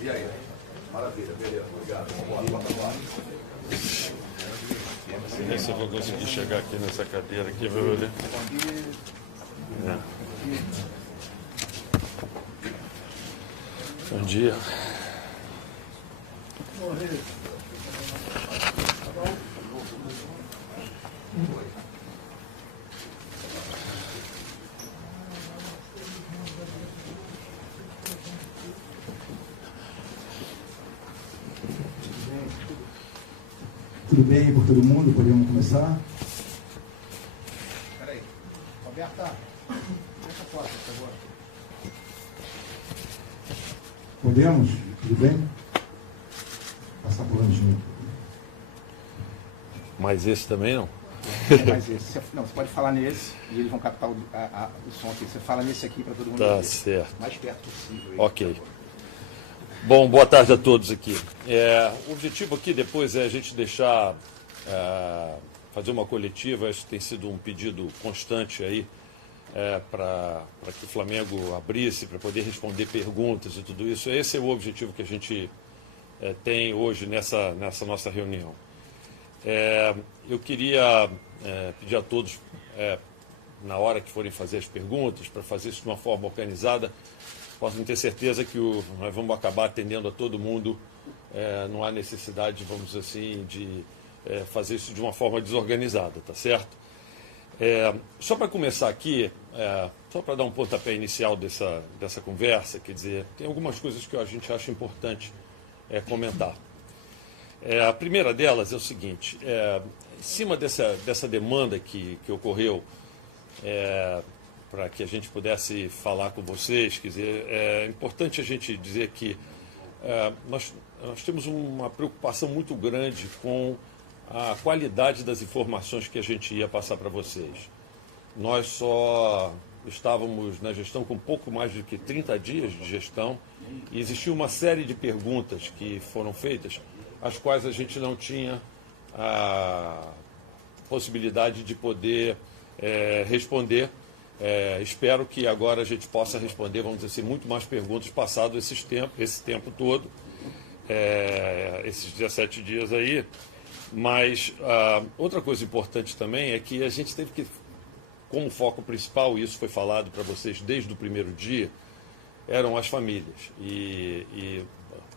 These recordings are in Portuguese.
E aí? Maravilha, beleza, obrigado. Vamos lá. Não sei se eu vou conseguir chegar aqui nessa cadeira aqui, meu olho. Bom dia. Tudo bem por todo mundo? Podemos começar? Peraí. Roberta, fecha a porta, por favor. Podemos? Tudo bem? Passar por onde de novo. Mas esse também não? Mas esse, não, você pode falar nesse e eles vão captar o som aqui. Você fala nesse aqui para todo mundo Tá ver. certo. Mais perto possível. Aí, Ok. Bom, boa tarde a todos aqui. O objetivo aqui depois é a gente deixar, fazer uma coletiva. Isso tem sido um pedido constante aí para que o Flamengo abrisse, para poder responder perguntas e tudo isso. Esse é o objetivo que a gente tem hoje nessa nossa reunião. Eu queria pedir a todos, na hora que forem fazer as perguntas, para fazer isso de uma forma organizada. Posso ter certeza que nós vamos acabar atendendo a todo mundo. Não há necessidade, vamos dizer assim, de fazer isso de uma forma desorganizada, tá certo? Só para começar aqui, só para dar um pontapé inicial dessa conversa, quer dizer, tem algumas coisas que a gente acha importante comentar. A primeira delas é o seguinte, em cima dessa demanda que ocorreu, para que a gente pudesse falar com vocês, quer dizer, é importante a gente dizer que nós temos uma preocupação muito grande com a qualidade das informações que a gente ia passar para vocês. Nós só estávamos na gestão com pouco mais de 30 dias de gestão e existia uma série de perguntas que foram feitas, as quais a gente não tinha a possibilidade de poder responder. Espero que agora a gente possa responder, vamos dizer assim, muito mais perguntas passado esse tempo todo, esses 17 dias aí. Mas outra coisa importante também é que a gente teve que, como foco principal, e isso foi falado para vocês desde o primeiro dia, eram as famílias. E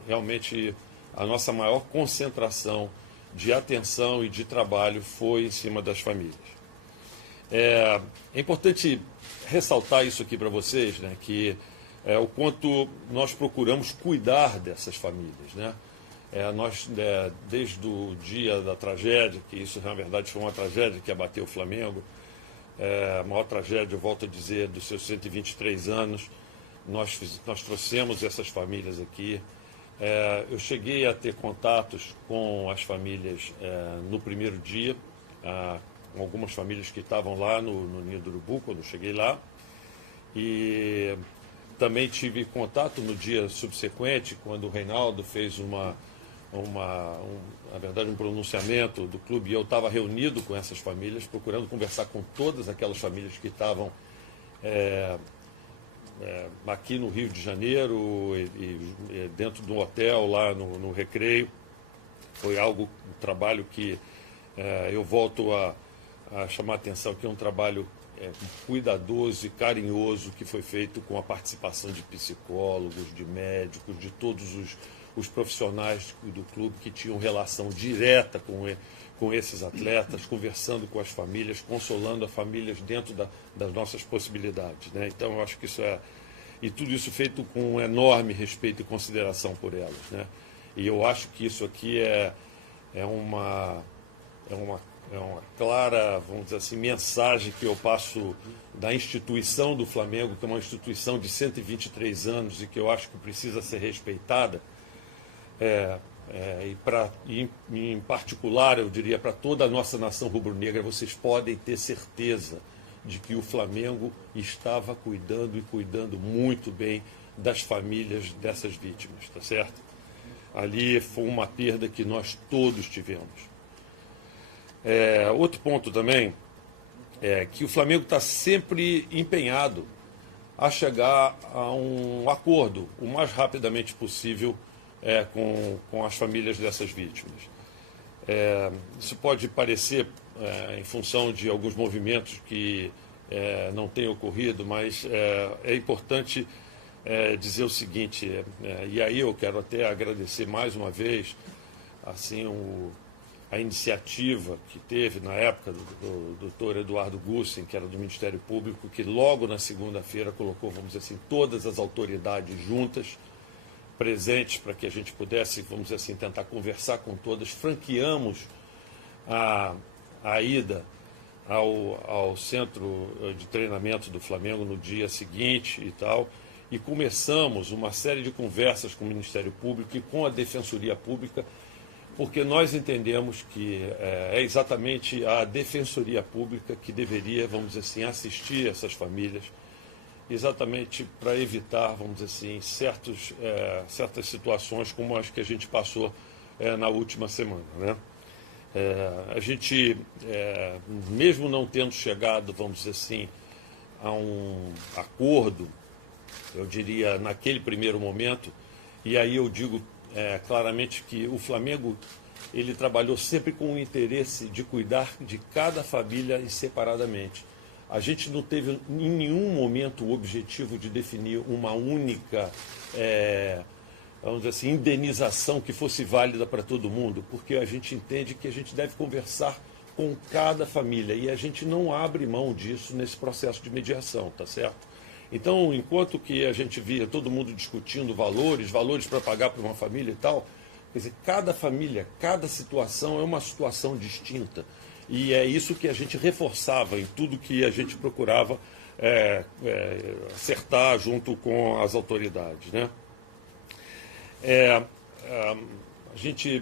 realmente a nossa maior concentração de atenção e de trabalho foi em cima das famílias. É importante ressaltar isso aqui para vocês, né, que o quanto nós procuramos cuidar dessas famílias, né? Nós, desde o dia da tragédia, que isso na verdade foi uma tragédia que abateu o Flamengo, a maior tragédia, eu volto a dizer, dos seus 123 anos, nós trouxemos essas famílias aqui. Eu cheguei a ter contatos com as famílias no primeiro dia, com algumas famílias que estavam lá no Ninho do Urubu, quando eu cheguei lá. E também tive contato no dia subsequente, quando o Reinaldo fez na verdade, um pronunciamento do clube, e eu estava reunido com essas famílias, procurando conversar com todas aquelas famílias que estavam aqui no Rio de Janeiro e dentro do hotel lá no Recreio. Foi um trabalho que eu volto a chamar a atenção, que é um trabalho cuidadoso e carinhoso, que foi feito com a participação de psicólogos, de médicos, de todos os profissionais do clube que tinham relação direta com esses atletas, conversando com as famílias, consolando as famílias dentro das nossas possibilidades, né? Então, eu acho que isso e tudo isso feito com um enorme respeito e consideração por elas, né? E eu acho que isso aqui é uma clara, vamos dizer assim, mensagem que eu passo da instituição do Flamengo, que é uma instituição de 123 anos e que eu acho que precisa ser respeitada. E em particular, eu diria, para toda a nossa nação rubro-negra, vocês podem ter certeza de que o Flamengo estava cuidando muito bem das famílias dessas vítimas, tá certo? Ali foi uma perda que nós todos tivemos. Outro ponto também é que o Flamengo está sempre empenhado a chegar a um acordo o mais rapidamente possível com as famílias dessas vítimas. Isso pode parecer, em função de alguns movimentos que não têm ocorrido, mas é importante dizer o seguinte, e aí eu quero até agradecer mais uma vez assim, a iniciativa que teve na época do doutor Eduardo Gussen, que era do Ministério Público, que logo na segunda-feira colocou, vamos dizer assim, todas as autoridades juntas, presentes, para que a gente pudesse, vamos dizer assim, tentar conversar com todas. Franqueamos a ida ao centro de treinamento do Flamengo no dia seguinte e tal, e começamos uma série de conversas com o Ministério Público e com a Defensoria Pública, porque nós entendemos que é exatamente a Defensoria Pública que deveria, vamos dizer assim, assistir essas famílias, exatamente para evitar, vamos dizer assim, certas situações como as que a gente passou na última semana, né? A gente, mesmo não tendo chegado, vamos dizer assim, a um acordo, eu diria, naquele primeiro momento, e aí eu digo claramente que o Flamengo ele trabalhou sempre com o interesse de cuidar de cada família separadamente. A gente não teve em nenhum momento o objetivo de definir uma única, vamos dizer assim, indenização que fosse válida para todo mundo, porque a gente entende que a gente deve conversar com cada família e a gente não abre mão disso nesse processo de mediação, tá certo? Então, enquanto que a gente via todo mundo discutindo valores para pagar para uma família e tal, quer dizer, cada família, cada situação é uma situação distinta. E é isso que a gente reforçava em tudo que a gente procurava acertar junto com as autoridades, né? A gente,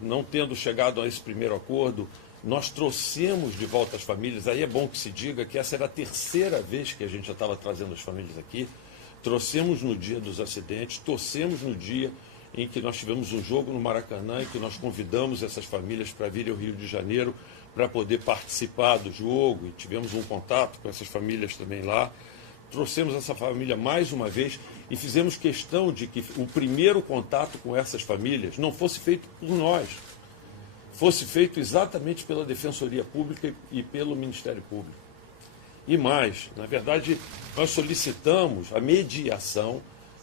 não tendo chegado a esse primeiro acordo, nós trouxemos de volta as famílias. Aí é bom que se diga que essa era a terceira vez que a gente já estava trazendo as famílias aqui. Trouxemos no dia dos acidentes, trouxemos no dia em que nós tivemos um jogo no Maracanã, em que nós convidamos essas famílias para virem ao Rio de Janeiro para poder participar do jogo, e tivemos um contato com essas famílias também lá. Trouxemos essa família mais uma vez e fizemos questão de que o primeiro contato com essas famílias não fosse feito por nós, fosse feito exatamente pela Defensoria Pública e pelo Ministério Público. E mais, na verdade, nós solicitamos a mediação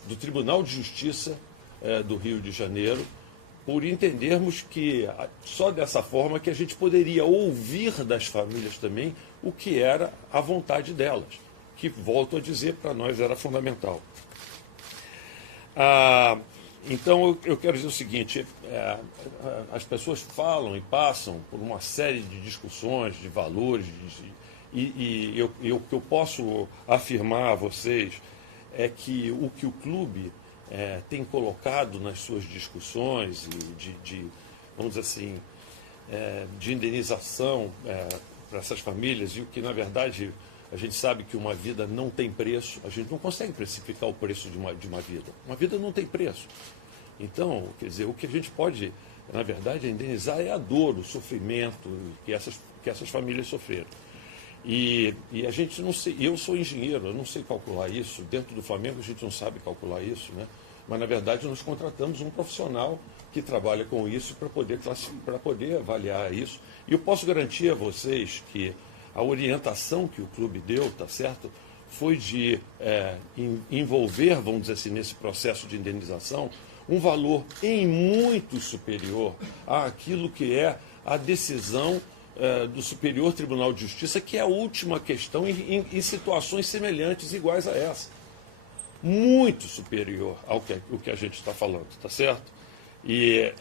do Tribunal de Justiça do Rio de Janeiro, por entendermos que só dessa forma que a gente poderia ouvir das famílias também o que era a vontade delas, que, volto a dizer, para nós era fundamental. Então, eu quero dizer o seguinte, as pessoas falam e passam por uma série de discussões, de valores, e o que eu posso afirmar a vocês é que o clube tem colocado nas suas discussões vamos dizer assim, de indenização para essas famílias, e o que, na verdade, a gente sabe que uma vida não tem preço, a gente não consegue precificar o preço de uma vida. Uma vida não tem preço. Então, quer dizer, o que a gente pode, na verdade, indenizar é a dor, o sofrimento que essas famílias sofreram. E a gente não sei, eu sou engenheiro, eu não sei calcular isso, dentro do Flamengo a gente não sabe calcular isso, né? Mas na verdade nós contratamos um profissional que trabalha com isso para poder avaliar isso. E eu posso garantir a vocês que a orientação que o clube deu, tá certo, foi de envolver, vamos dizer assim, nesse processo de indenização, um valor em muito superior àquilo que é a decisão do Superior Tribunal de Justiça, que é a última questão em situações semelhantes, iguais a essa. Muito superior ao que a gente está falando, tá certo? E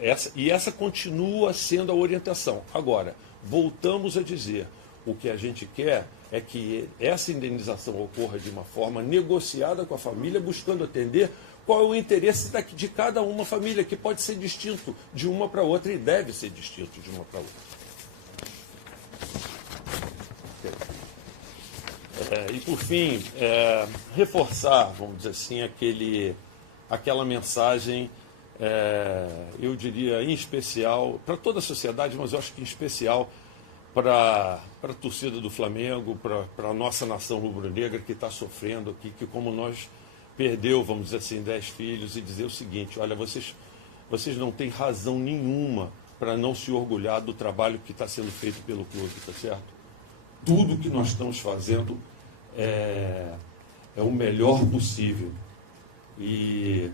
essa continua sendo a orientação. Agora, voltamos a dizer, o que a gente quer é que essa indenização ocorra de uma forma negociada com a família, buscando atender qual é o interesse de cada uma família, que pode ser distinto de uma para outra e deve ser distinto de uma para outra. E por fim, reforçar, vamos dizer assim, aquela mensagem, eu diria em especial, para toda a sociedade, mas eu acho que em especial para a torcida do Flamengo, para a nossa nação rubro-negra que está sofrendo aqui, que como nós perdeu, vamos dizer assim, 10 filhos, e dizer o seguinte: olha, vocês não têm razão nenhuma para não se orgulhar do trabalho que está sendo feito pelo clube, tá certo? Tudo que nós estamos fazendo é o melhor possível. E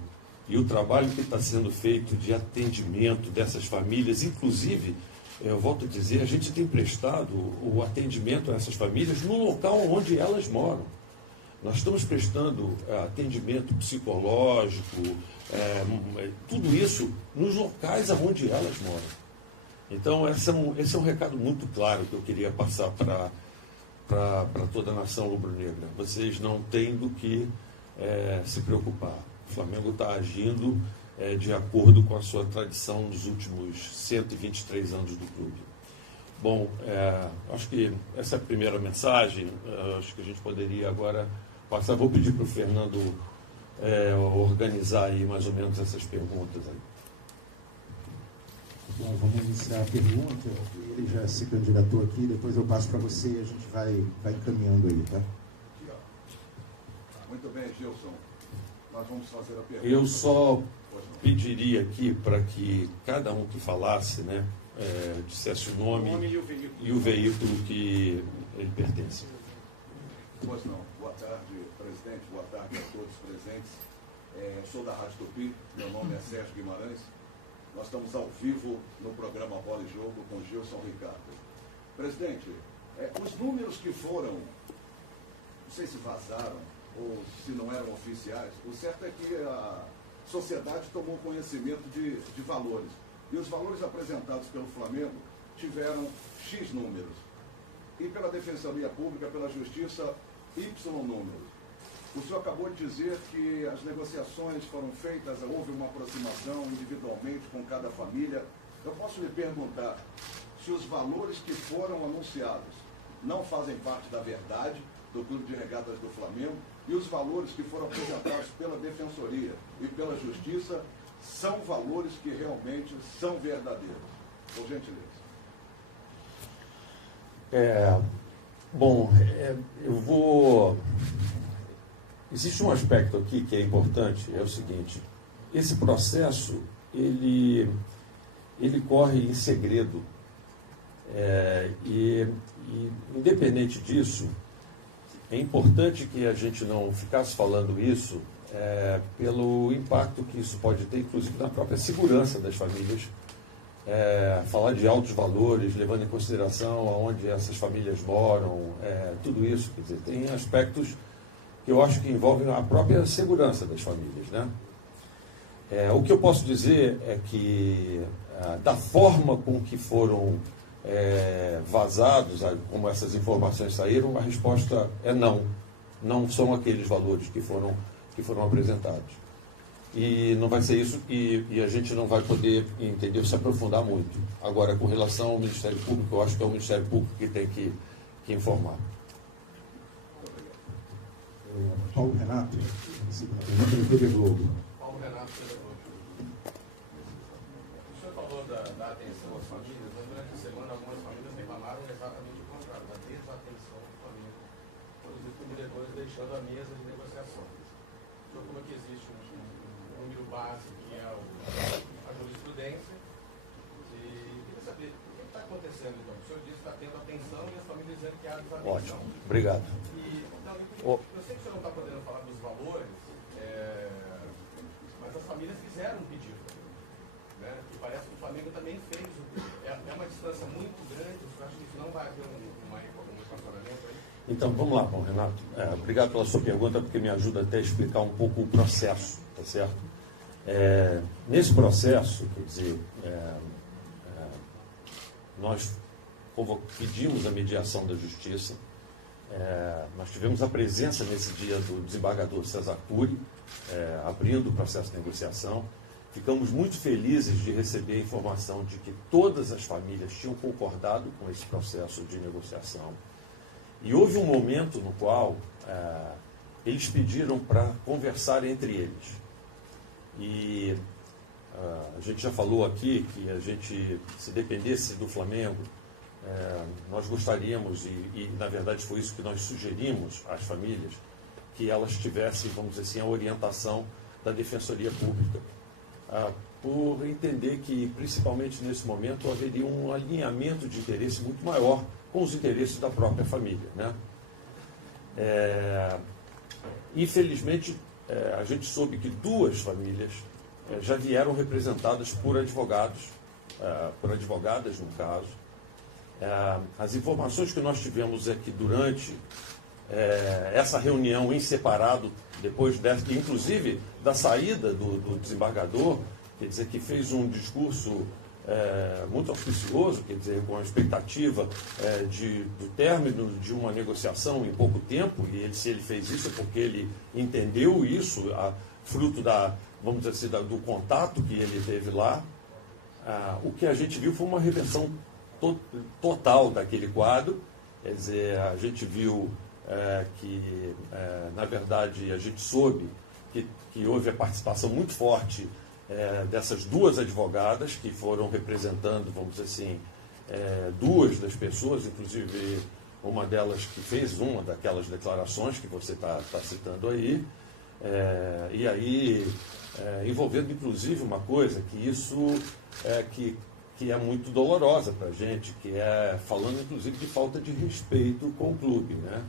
o trabalho que está sendo feito de atendimento dessas famílias, inclusive, eu volto a dizer, a gente tem prestado o atendimento a essas famílias no local onde elas moram. Nós estamos prestando atendimento psicológico, tudo isso nos locais onde elas moram. Então, esse é um recado muito claro que eu queria passar para toda a nação rubro-negra. Vocês não têm do que se preocupar. O Flamengo está agindo de acordo com a sua tradição nos últimos 123 anos do clube. Bom, acho que essa é a primeira mensagem. Acho que a gente poderia agora passar. Vou pedir para o Fernando organizar aí mais ou menos essas perguntas aí. Bom, vamos iniciar a pergunta. Ele já se candidatou aqui, depois eu passo para você e a gente vai encaminhando aí, tá? Muito bem, Gilson. Nós vamos fazer a pergunta. Eu só pediria aqui para que cada um que falasse, né, dissesse o nome e o veículo que ele pertence. Pois não. Boa tarde, presidente. Boa tarde a todos presentes. Sou da Rádio Tupi. Meu nome é Sérgio Guimarães. Nós estamos ao vivo no programa Bola e Jogo com Gilson Ricardo. Presidente, os números que foram, não sei se vazaram ou se não eram oficiais, o certo é que a sociedade tomou conhecimento de valores. E os valores apresentados pelo Flamengo tiveram X números. E pela Defensoria Pública, pela Justiça, Y números. O senhor acabou de dizer que as negociações foram feitas, houve uma aproximação individualmente com cada família. Eu posso lhe perguntar se os valores que foram anunciados não fazem parte da verdade do Clube de Regatas do Flamengo e os valores que foram apresentados pela Defensoria e pela Justiça são valores que realmente são verdadeiros. Por gentileza. Eu vou... Existe um aspecto aqui que é importante, é o seguinte: esse processo, ele corre em segredo. E independente disso, é importante que a gente não ficasse falando isso pelo impacto que isso pode ter, inclusive, na própria segurança das famílias. Falar de altos valores, levando em consideração aonde essas famílias moram, tudo isso, quer dizer, tem aspectos que eu acho que envolvem a própria segurança das famílias, né? O que eu posso dizer é que, da forma com que foram vazados, como essas informações saíram, a resposta é não. Não são aqueles valores que foram apresentados. E não vai ser isso, e a gente não vai poder, entendeu, se aprofundar muito. Agora, com relação ao Ministério Público, eu acho que é o Ministério Público que tem que informar. Paulo Renato, pelo TV Globo. Paulo Renato, TV Globo. O senhor falou da atenção às famílias, mas durante a semana algumas famílias reclamaram exatamente o contrário, da desatenção do Flamengo, por os diretores deixando a mesa de negociação. O senhor falou que existe um número base que é a jurisprudência, e queria saber o que está acontecendo então. O senhor disse que está tendo atenção e as famílias dizendo que há desatenção. Ótimo, obrigado. Eu sei que o senhor não está podendo falar dos valores, mas as famílias fizeram um pedido, né? E parece que o Flamengo também fez. É uma distância muito grande, eu acho que isso não vai haver um equacionamento aí. Então, vamos lá, Paulo Renato. Obrigado pela sua pergunta, porque me ajuda até a explicar um pouco o processo, tá certo? Nesse processo, quer dizer, nós pedimos a mediação da Justiça. Nós tivemos a presença nesse dia do desembargador César Cury, abrindo o processo de negociação. Ficamos muito felizes de receber a informação de que todas as famílias tinham concordado com esse processo de negociação. E houve um momento no qual eles pediram para conversar entre eles. E a gente já falou aqui que a gente, se dependesse do Flamengo, nós gostaríamos, e na verdade foi isso que nós sugerimos às famílias, que elas tivessem, vamos dizer assim, a orientação da Defensoria Pública, por entender que, principalmente nesse momento, haveria um alinhamento de interesse muito maior com os interesses da própria família, né? Infelizmente, a gente soube que 2 famílias já vieram representadas por advogados, por advogadas no caso. As informações que nós tivemos é que durante essa reunião em separado, depois dessa, inclusive da saída do desembargador, quer dizer, que fez um discurso muito auspicioso, quer dizer, com a expectativa do término de uma negociação em pouco tempo, e se ele fez isso é porque ele entendeu isso, fruto vamos dizer assim, do contato que ele teve lá. O que a gente viu foi uma reversão total daquele quadro, quer dizer, a gente viu que, na verdade, a gente soube que houve a participação muito forte dessas 2 advogadas que foram representando, vamos dizer assim, 2 das pessoas, inclusive uma delas que fez uma daquelas declarações que você está citando aí, e aí envolvendo inclusive uma coisa que isso que é muito dolorosa para a gente, que é falando inclusive de falta de respeito com o clube, né?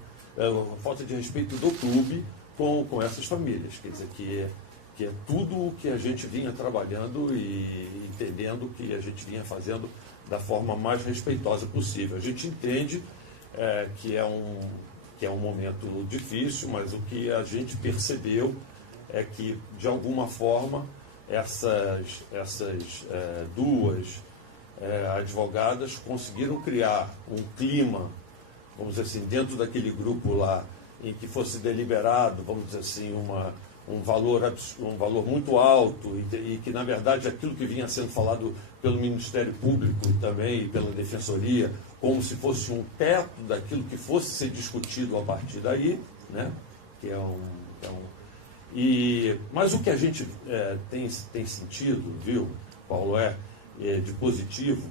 Falta de respeito do clube com essas famílias, quer dizer, que é tudo o que a gente vinha trabalhando e entendendo que a gente vinha fazendo da forma mais respeitosa possível. A gente entende que é um momento difícil, mas o que a gente percebeu é que, de alguma forma, essas 2 advogadas conseguiram criar um clima, vamos dizer assim, dentro daquele grupo lá, em que fosse deliberado, vamos dizer assim, um valor muito alto e que, na verdade, aquilo que vinha sendo falado pelo Ministério Público também e pela Defensoria, como se fosse um teto daquilo que fosse ser discutido a partir daí, né? Mas o que a gente tem sentido, viu, Paulo, de positivo,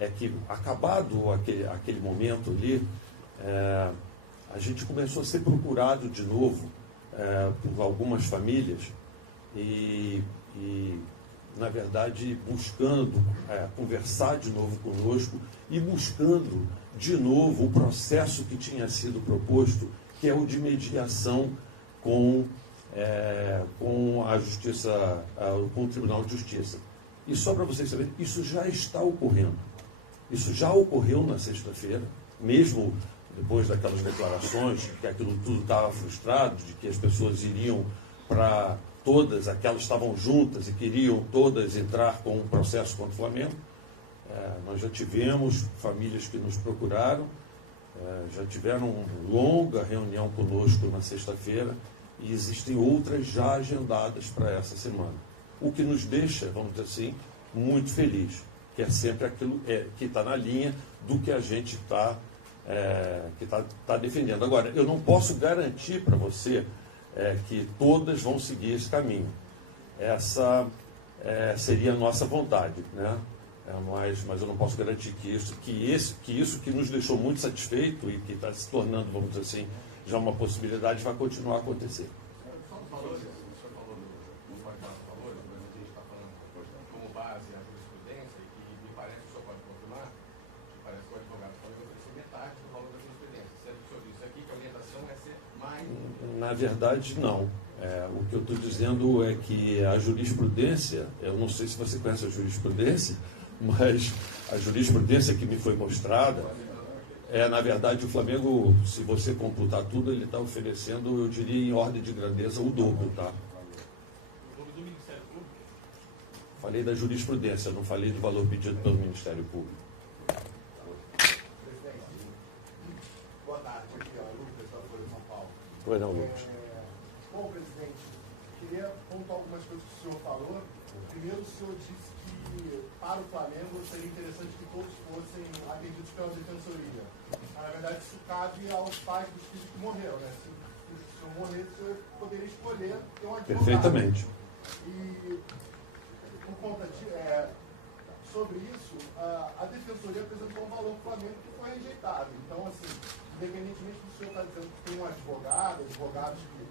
é que, acabado aquele momento ali, a gente começou a ser procurado de novo por algumas famílias e na verdade, buscando conversar de novo conosco e buscando de novo o processo que tinha sido proposto, que é o de mediação com a Justiça, com o Tribunal de Justiça. E só para vocês saberem, isso já está ocorrendo. Isso já ocorreu na sexta-feira, mesmo depois daquelas declarações, de que aquilo tudo estava frustrado, de que as pessoas iriam para todas, aquelas estavam juntas e queriam todas entrar com um processo contra o Flamengo. Nós já tivemos famílias que nos procuraram, já tiveram uma longa reunião conosco na sexta-feira e existem outras já agendadas para essa semana. O que nos deixa, vamos dizer assim, muito feliz, que é sempre aquilo que está na linha do que a gente está defendendo. Agora, eu não posso garantir para você que todas vão seguir esse caminho. Essa seria a nossa vontade, né? Mas eu não posso garantir que isso que nos deixou muito satisfeito e que está se tornando, vamos dizer assim, já uma possibilidade, vai continuar a acontecer. São os valores, o senhor falou no podcast de valores, mas a gente está falando como base a jurisprudência, e que me parece que o senhor pode confirmar, que parece que o advogado pode oferecer metade do valor da jurisprudência. Sendo que o senhor disse aqui que a orientação é ser mais... Na verdade, não. O que eu estou dizendo é que a jurisprudência, eu não sei se você conhece a jurisprudência, mas a jurisprudência que me foi mostrada, na verdade, o Flamengo, se você computar tudo, ele está oferecendo, eu diria, em ordem de grandeza, o dobro, tá? O nome do Ministério Público? Falei da jurisprudência, não falei do valor pedido pelo Ministério Público. Boa tarde, aqui é o Lucas, da Folha de São Paulo. Pois não, Lucas. Bom, presidente, queria pontuar algumas coisas que o senhor falou. Primeiro, o senhor disse que, para o Flamengo, seria interessante que todos fossem atendidos pela defensoria. Mas, na verdade, isso cabe aos pais dos filhos que morreram, né? Se o senhor morrer, o senhor poderia escolher ter um advogado. Perfeitamente. E, por conta de... o sobre isso, a Defensoria apresentou um valor para o Flamengo que foi rejeitado. Então, assim, independentemente do senhor estar dizendo que tem um advogados que,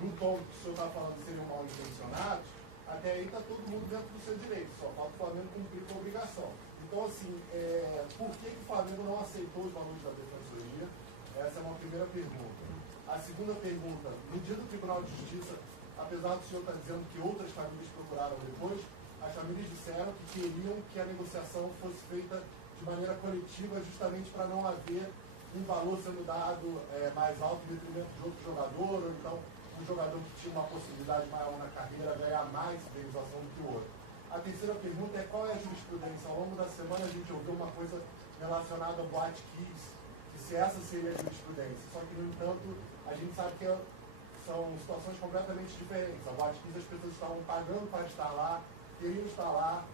no tom que o senhor está falando, seriam mal intencionados, até aí está todo mundo dentro do seu direito, só falta o Flamengo cumprir com a obrigação. Então, assim, por que o Flamengo não aceitou os valores da Defensoria? Essa é uma primeira pergunta. A segunda pergunta, no dia do Tribunal de Justiça, apesar do senhor estar dizendo que outras famílias procuraram depois, as famílias disseram que queriam que a negociação fosse feita de maneira coletiva, justamente para não haver um valor sendo dado mais alto em detrimento de outro jogador, ou então um jogador que tinha uma possibilidade maior na carreira ganhar mais indenização do que o outro. A terceira pergunta é qual é a jurisprudência? Ao longo da semana a gente ouviu uma coisa relacionada ao Boate Kids, que se essa seria a jurisprudência. Só que, no entanto, a gente sabe que são situações completamente diferentes. A Boate Kids, as pessoas estavam pagando para estar lá, queriam estar lá,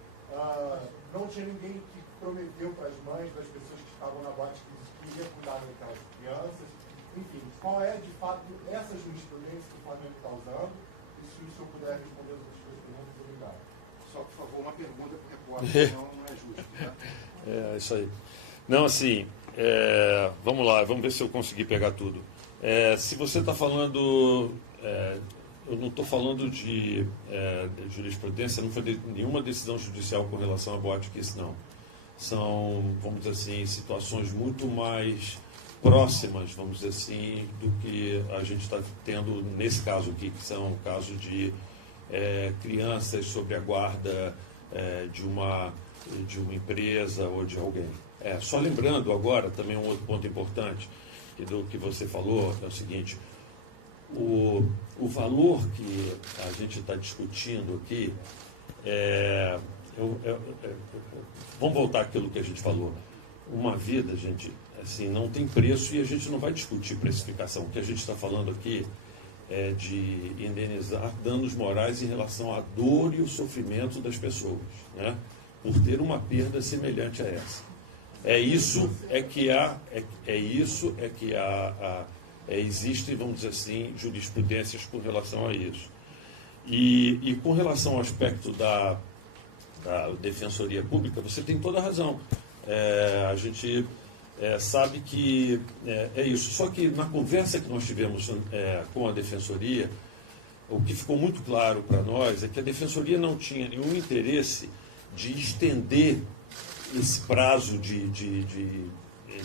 não tinha ninguém que prometeu para as mães das pessoas que estavam na Boate Kids que ia cuidar daquelas crianças. Enfim, qual é, de fato, essa jurisprudência que o Flamengo está usando? E se o senhor puder responder as outras duas perguntas, obrigado. Só, por favor, uma pergunta por repórter, senão não é justo. Tá? É isso aí. Não, assim, vamos lá, vamos ver se eu consegui pegar tudo. Se você está falando, eu não estou falando de jurisprudência, não foi nenhuma decisão judicial com relação a Boate Kids, não. São, vamos dizer assim, situações muito mais próximas, vamos dizer assim, do que a gente está tendo nesse caso aqui, que são casos de crianças sob a guarda de uma empresa ou de alguém. Só lembrando agora, também um outro ponto importante do que você falou, é o seguinte, o valor que a gente está discutindo aqui, vamos voltar àquilo que a gente falou. Uma vida, gente, assim, não tem preço e a gente não vai discutir precificação. O que a gente está falando aqui é de indenizar danos morais em relação à dor e o sofrimento das pessoas, né? Por ter uma perda semelhante a essa. Existem, vamos dizer assim, jurisprudências com relação a isso. E com relação ao aspecto da Defensoria Pública, você tem toda a razão. A gente sabe que é isso. Só que na conversa que nós tivemos com a Defensoria, o que ficou muito claro para nós é que a Defensoria não tinha nenhum interesse de estender esse prazo de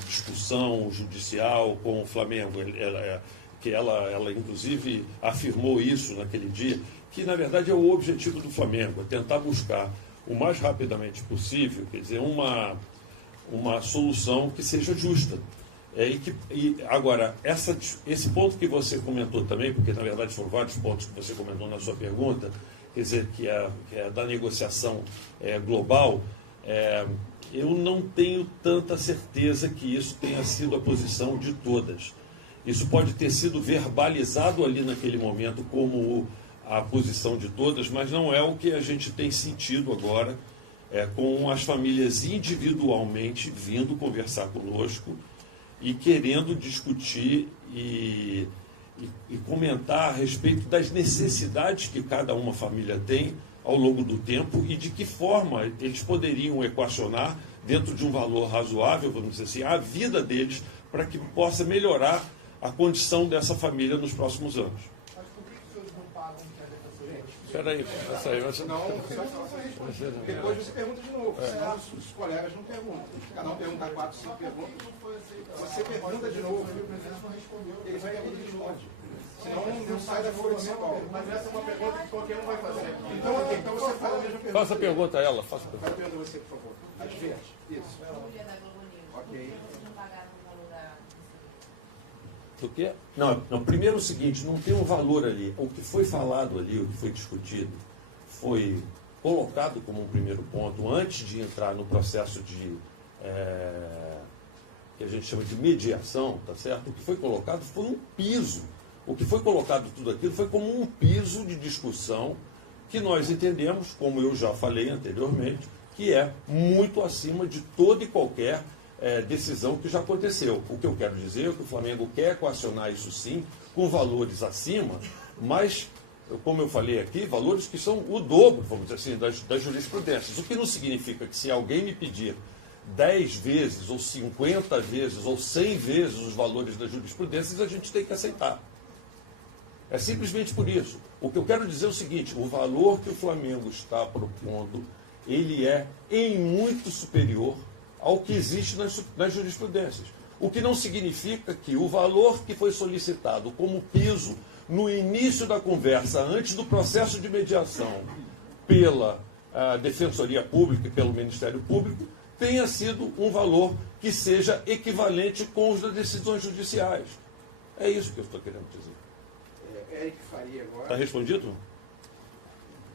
discussão judicial com o Flamengo. Ela inclusive afirmou isso naquele dia, que na verdade é o objetivo do Flamengo, é tentar buscar o mais rapidamente possível, quer dizer, uma solução que seja justa. Agora, esse ponto que você comentou também, porque na verdade foram vários pontos que você comentou na sua pergunta, quer dizer, que é da negociação global, eu não tenho tanta certeza que isso tenha sido a posição de todas. Isso pode ter sido verbalizado ali naquele momento como a posição de todas, mas não é o que a gente tem sentido agora, com as famílias individualmente vindo conversar conosco e querendo discutir e comentar a respeito das necessidades que cada uma família tem ao longo do tempo e de que forma eles poderiam equacionar, dentro de um valor razoável, vamos dizer assim, a vida deles, para que possa melhorar a condição dessa família nos próximos anos. Mas por que os senhores não pagam que a Defensoria? Espera aí, essa aí vai ser... Depois você pergunta de novo, senão os colegas não perguntam. Cada um pergunta 4, 5 perguntas. Você pergunta de novo. Ele vai repetir de longe. Senão não sai da folha de São Paulo. Mas essa é uma pergunta que qualquer um vai fazer. Então você faz a mesma pergunta. Faça a pergunta a ela, faça a pergunta. Faz a pergunta você, por favor. As verdes. Isso. Ok. O quê? Não, primeiro o seguinte, não tem um valor ali. O que foi falado ali, o que foi discutido, foi colocado como um primeiro ponto, antes de entrar no processo de que a gente chama de mediação, tá certo? O que foi colocado foi um piso. O que foi colocado tudo aquilo foi como um piso de discussão que nós entendemos, como eu já falei anteriormente, que é muito acima de toda e qualquer decisão que já aconteceu. O que eu quero dizer é que o Flamengo quer equacionar isso sim, com valores acima, mas como eu falei aqui, valores que são o dobro, vamos dizer assim, das jurisprudências. O que não significa que se alguém me pedir 10 vezes, ou 50 vezes, ou 100 vezes os valores das jurisprudências, a gente tem que aceitar. É simplesmente por isso. O que eu quero dizer é o seguinte, o valor que o Flamengo está propondo, ele é em muito superior ao que existe nas jurisprudências. O que não significa que o valor que foi solicitado como piso no início da conversa, antes do processo de mediação, pela Defensoria Pública e pelo Ministério Público, tenha sido um valor que seja equivalente com os das decisões judiciais. É isso que eu estou querendo dizer. Eric Faria agora. Está respondido?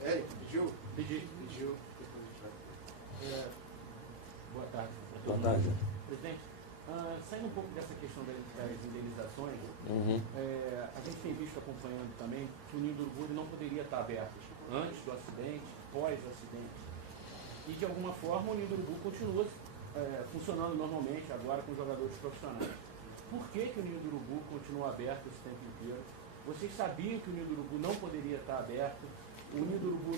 Eric, pediu? Pediu. Boa tarde. Boa tarde. Presidente, saindo um pouco dessa questão das indenizações, a gente tem visto, acompanhando também, que o Ninho do Urubu não poderia estar aberto antes do acidente, pós-acidente. E, de alguma forma, o Ninho do Urubu continua funcionando normalmente, agora com jogadores profissionais. Por que o Ninho do Urubu continua aberto esse tempo inteiro? Vocês sabiam que o Ninho do Urubu não poderia estar aberto, o Ninho do Urubu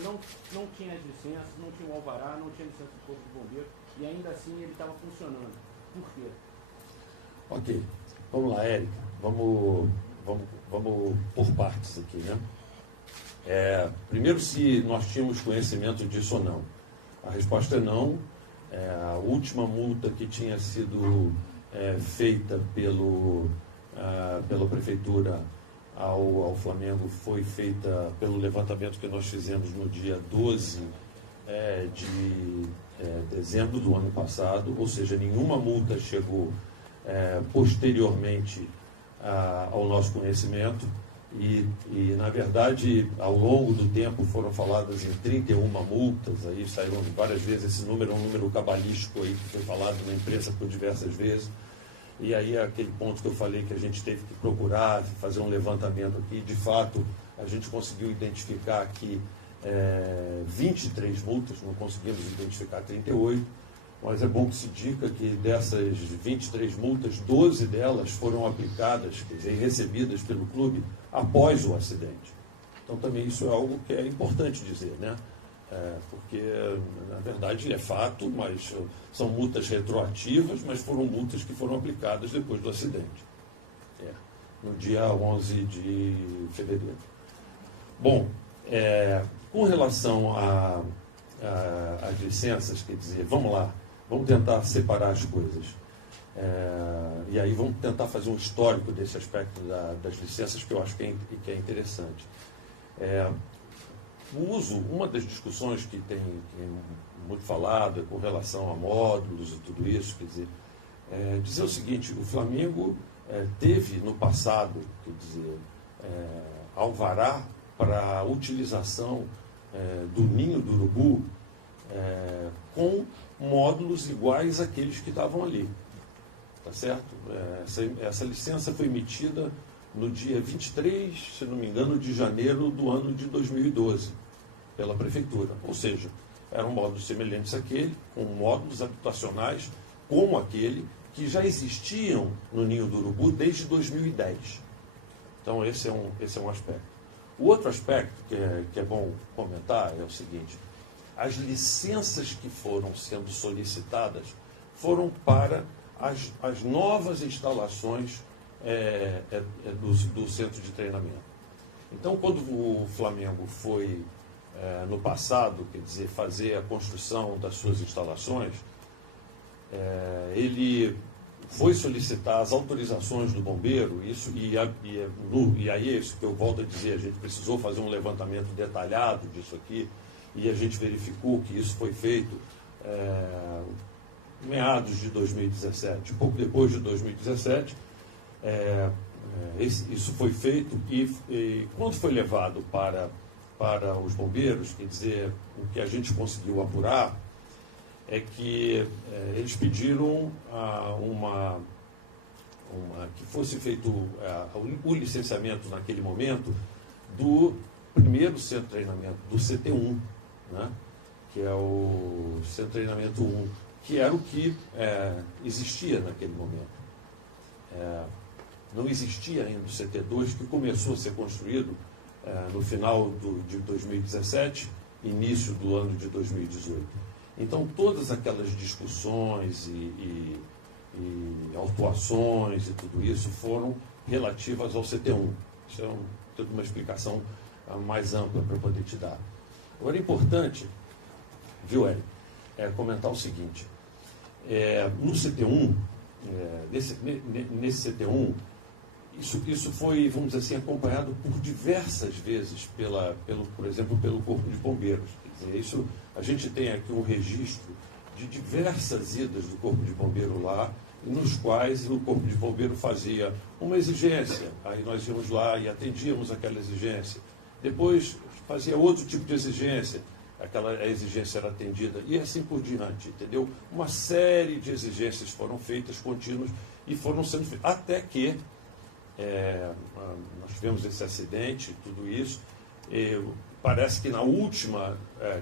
não tinha as licenças, não tinha o alvará, não tinha licença do Corpo de Bombeiro, e ainda assim ele estava funcionando. Por quê? Ok. Vamos lá, Érica. Vamos por partes aqui, né? Primeiro, se nós tínhamos conhecimento disso ou não. A resposta é não. A última multa que tinha sido feita pela Prefeitura ao Flamengo foi feita pelo levantamento que nós fizemos no dia 12 de dezembro do ano passado, ou seja, nenhuma multa chegou posteriormente ao nosso conhecimento e, na verdade, ao longo do tempo foram faladas em 31 multas, aí saíram várias vezes, esse número é um número cabalístico aí, que foi falado na imprensa por diversas vezes. E aí aquele ponto que eu falei que a gente teve que procurar, fazer um levantamento aqui, de fato, a gente conseguiu identificar aqui 23 multas, não conseguimos identificar 38, mas é bom que se diga que dessas 23 multas, 12 delas foram aplicadas, quer dizer, recebidas pelo clube após o acidente. Então também isso é algo que é importante dizer, né? Porque, na verdade, é fato, mas são multas retroativas, mas foram multas que foram aplicadas depois do acidente, no dia 11 de fevereiro. Bom, com relação às licenças, quer dizer, vamos lá, vamos tentar separar as coisas. E aí vamos tentar fazer um histórico desse aspecto das licenças, que eu acho que é interessante. O uso, uma das discussões que tem muito falado é com relação a módulos e tudo isso, quer dizer, dizer o seguinte, o Flamengo teve no passado, quer dizer, alvará para a utilização do Ninho do Urubu com módulos iguais àqueles que estavam ali, tá certo? Essa licença foi emitida no dia 23, se não me engano, de janeiro do ano de 2012, pela Prefeitura. Ou seja, eram módulos semelhantes àquele, com módulos habitacionais como aquele, que já existiam no Ninho do Urubu desde 2010. Então, esse é um aspecto. O outro aspecto que é bom comentar é o seguinte: as licenças que foram sendo solicitadas foram para as novas instalações do centro de treinamento. Então, quando o Flamengo foi, no passado, quer dizer, fazer a construção das suas instalações, ele foi solicitar as autorizações do bombeiro, e aí é isso que eu volto a dizer, a gente precisou fazer um levantamento detalhado disso aqui, e a gente verificou que isso foi feito meados de 2017, pouco depois de 2017, isso foi feito e quando foi levado para os bombeiros, quer dizer, o que a gente conseguiu apurar é que eles pediram que fosse feito o licenciamento naquele momento do primeiro centro de treinamento, do CT1, né? Que é o centro de treinamento 1, que era o que existia naquele momento. Não existia ainda o CT2, que começou a ser construído no final de 2017, início do ano de 2018. Então, todas aquelas discussões e autuações e tudo isso foram relativas ao CT1. Isso é toda uma explicação mais ampla para poder te dar. Agora, é importante, viu, Hélio, comentar o seguinte. No CT1, nesse CT1, isso foi, vamos dizer assim, acompanhado por diversas vezes, por exemplo, pelo Corpo de Bombeiros. Quer dizer, isso, a gente tem aqui um registro de diversas idas do Corpo de Bombeiro lá, nos quais o Corpo de Bombeiro fazia uma exigência, aí nós íamos lá e atendíamos aquela exigência. Depois fazia outro tipo de exigência, a exigência era atendida, e assim por diante, entendeu? Uma série de exigências foram feitas, contínuas, e foram sendo feitas, até que nós tivemos esse acidente, tudo isso. Parece que na última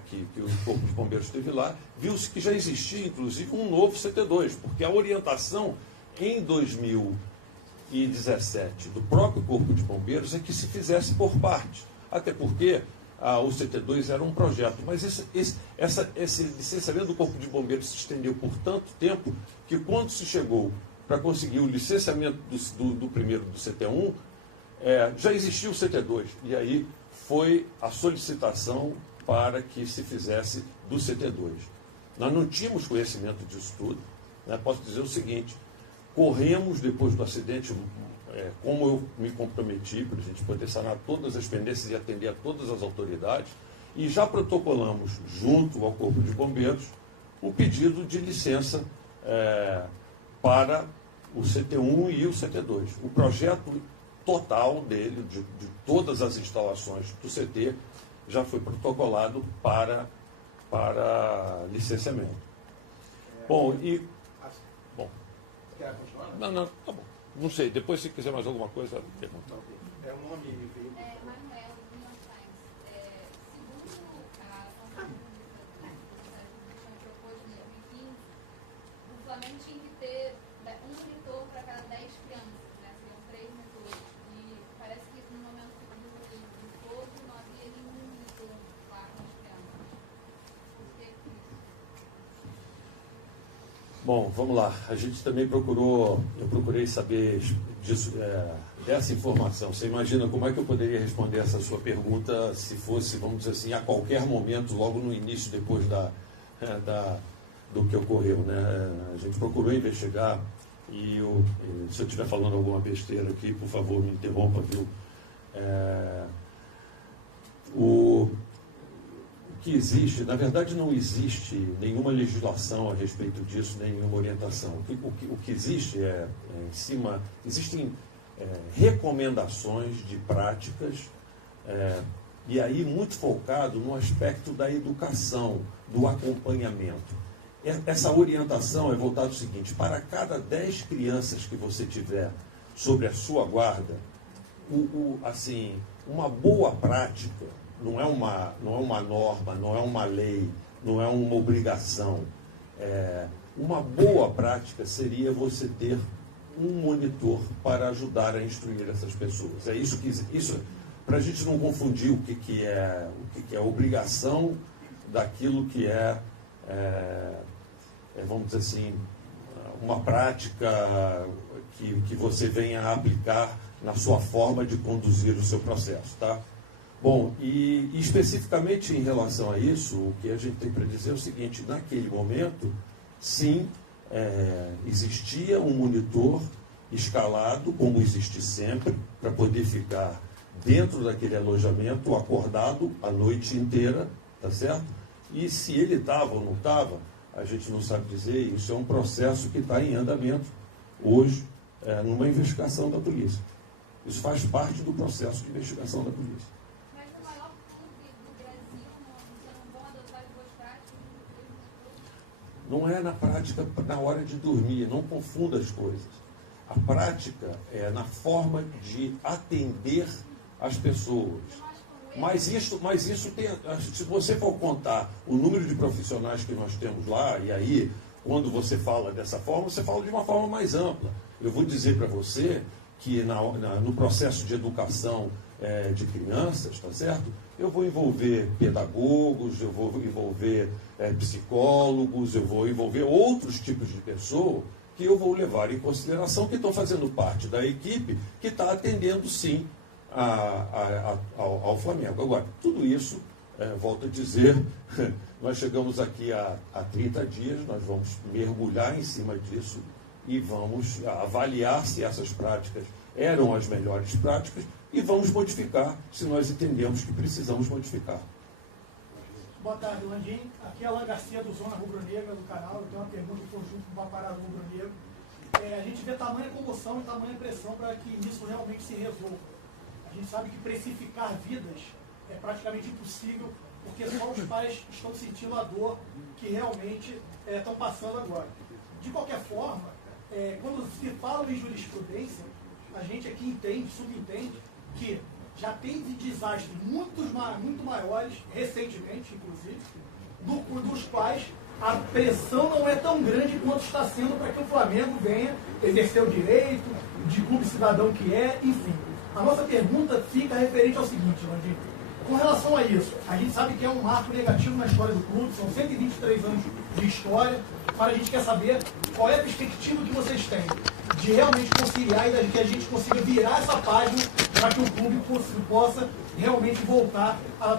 que o Corpo de Bombeiros esteve lá, viu-se que já existia, inclusive, um novo CT2, porque a orientação em 2017 do próprio Corpo de Bombeiros é que se fizesse por partes, até porque o CT2 era um projeto, mas esse licenciamento do Corpo de Bombeiros se estendeu por tanto tempo que quando se chegou para conseguir o licenciamento do primeiro, do CT1, já existia o CT2, e aí foi a solicitação para que se fizesse do CT2. Nós não tínhamos conhecimento disso tudo, né? Posso dizer o seguinte, corremos depois do acidente, como eu me comprometi, para a gente poder sanar todas as pendências e atender a todas as autoridades, e já protocolamos, junto ao Corpo de Bombeiros, o pedido de licença para o CT1 e o CT2. O projeto total dele, de todas as instalações do CT, já foi protocolado para licenciamento. Bom, Quer continuar? Não, tá bom. Não sei, depois se quiser mais alguma coisa, pergunta. É o nome e veículo. Manuel, do New York Times. Segundo a nossa propôs em 2015, o Flamengo tinha que ter um monitor para cada 10 crianças, né? Seriam 3 monitores. E parece que no momento do todo não havia nenhum monitor lá com as crianças. Por que isso? Bom, vamos lá. A gente também eu procurei saber disso, dessa informação. Você imagina como é que eu poderia responder essa sua pergunta se fosse, vamos dizer assim, a qualquer momento, logo no início, depois do que ocorreu, né? A gente procurou investigar e se eu estiver falando alguma besteira aqui, por favor, me interrompa, viu? O que existe, na verdade não existe nenhuma legislação a respeito disso, nenhuma orientação. O que existe existem recomendações de práticas, e aí muito focado no aspecto da educação, do acompanhamento. Essa orientação é voltada ao seguinte: para cada 10 crianças que você tiver sobre a sua guarda, assim, uma boa prática, não é uma norma, não é uma lei, não é uma obrigação. Uma boa prática seria você ter um monitor para ajudar a instruir essas pessoas. Isso para a gente não confundir o que é obrigação daquilo que vamos dizer assim, uma prática que você venha a aplicar na sua forma de conduzir o seu processo, tá? Bom, e especificamente em relação a isso, o que a gente tem para dizer é o seguinte: naquele momento, sim, existia um monitor escalado, como existe sempre, para poder ficar dentro daquele alojamento, acordado a noite inteira, tá certo? E se ele estava ou não estava, a gente não sabe dizer. Isso é um processo que está em andamento hoje, numa investigação da polícia. Isso faz parte do processo de investigação da polícia. Mas o maior clube do Brasil não vão adotar as boas práticas? Não é na prática, na hora de dormir, não confunda as coisas. A prática é na forma de atender as pessoas. Mas isso tem, se você for contar o número de profissionais que nós temos lá, e aí, quando você fala dessa forma, você fala de uma forma mais ampla. Eu vou dizer para você que no processo de educação de crianças, tá certo? Eu vou envolver pedagogos, eu vou envolver psicólogos, eu vou envolver outros tipos de pessoas que eu vou levar em consideração, que estão fazendo parte da equipe que está atendendo, sim, ao Flamengo. Agora, tudo isso, volto a dizer, nós chegamos aqui há 30 dias, nós vamos mergulhar em cima disso e vamos avaliar se essas práticas eram as melhores práticas e vamos modificar se nós entendemos que precisamos modificar. Boa tarde, Landim. Aqui é Alan Garcia, do Zona Rubro Negra, do canal. Eu tenho uma pergunta que foi junto com o Paparazzo Rubro Negro. A gente vê tamanha comoção e tamanha pressão para que isso realmente se resolva. A gente sabe que precificar vidas é praticamente impossível, porque só os pais estão sentindo a dor que realmente estão passando agora. De qualquer forma, quando se fala em jurisprudência, a gente aqui subentende que já tem desastres muito maiores, recentemente, inclusive, dos quais a pressão não é tão grande quanto está sendo para que o Flamengo venha exercer o direito de clube cidadão que é, enfim. A nossa pergunta fica referente ao seguinte, Landim. Com relação a isso, a gente sabe que é um marco negativo na história do clube, são 123 anos de história, mas a gente quer saber qual é a perspectiva que vocês têm de realmente conciliar e que a gente consiga virar essa página para que o clube possa realmente voltar a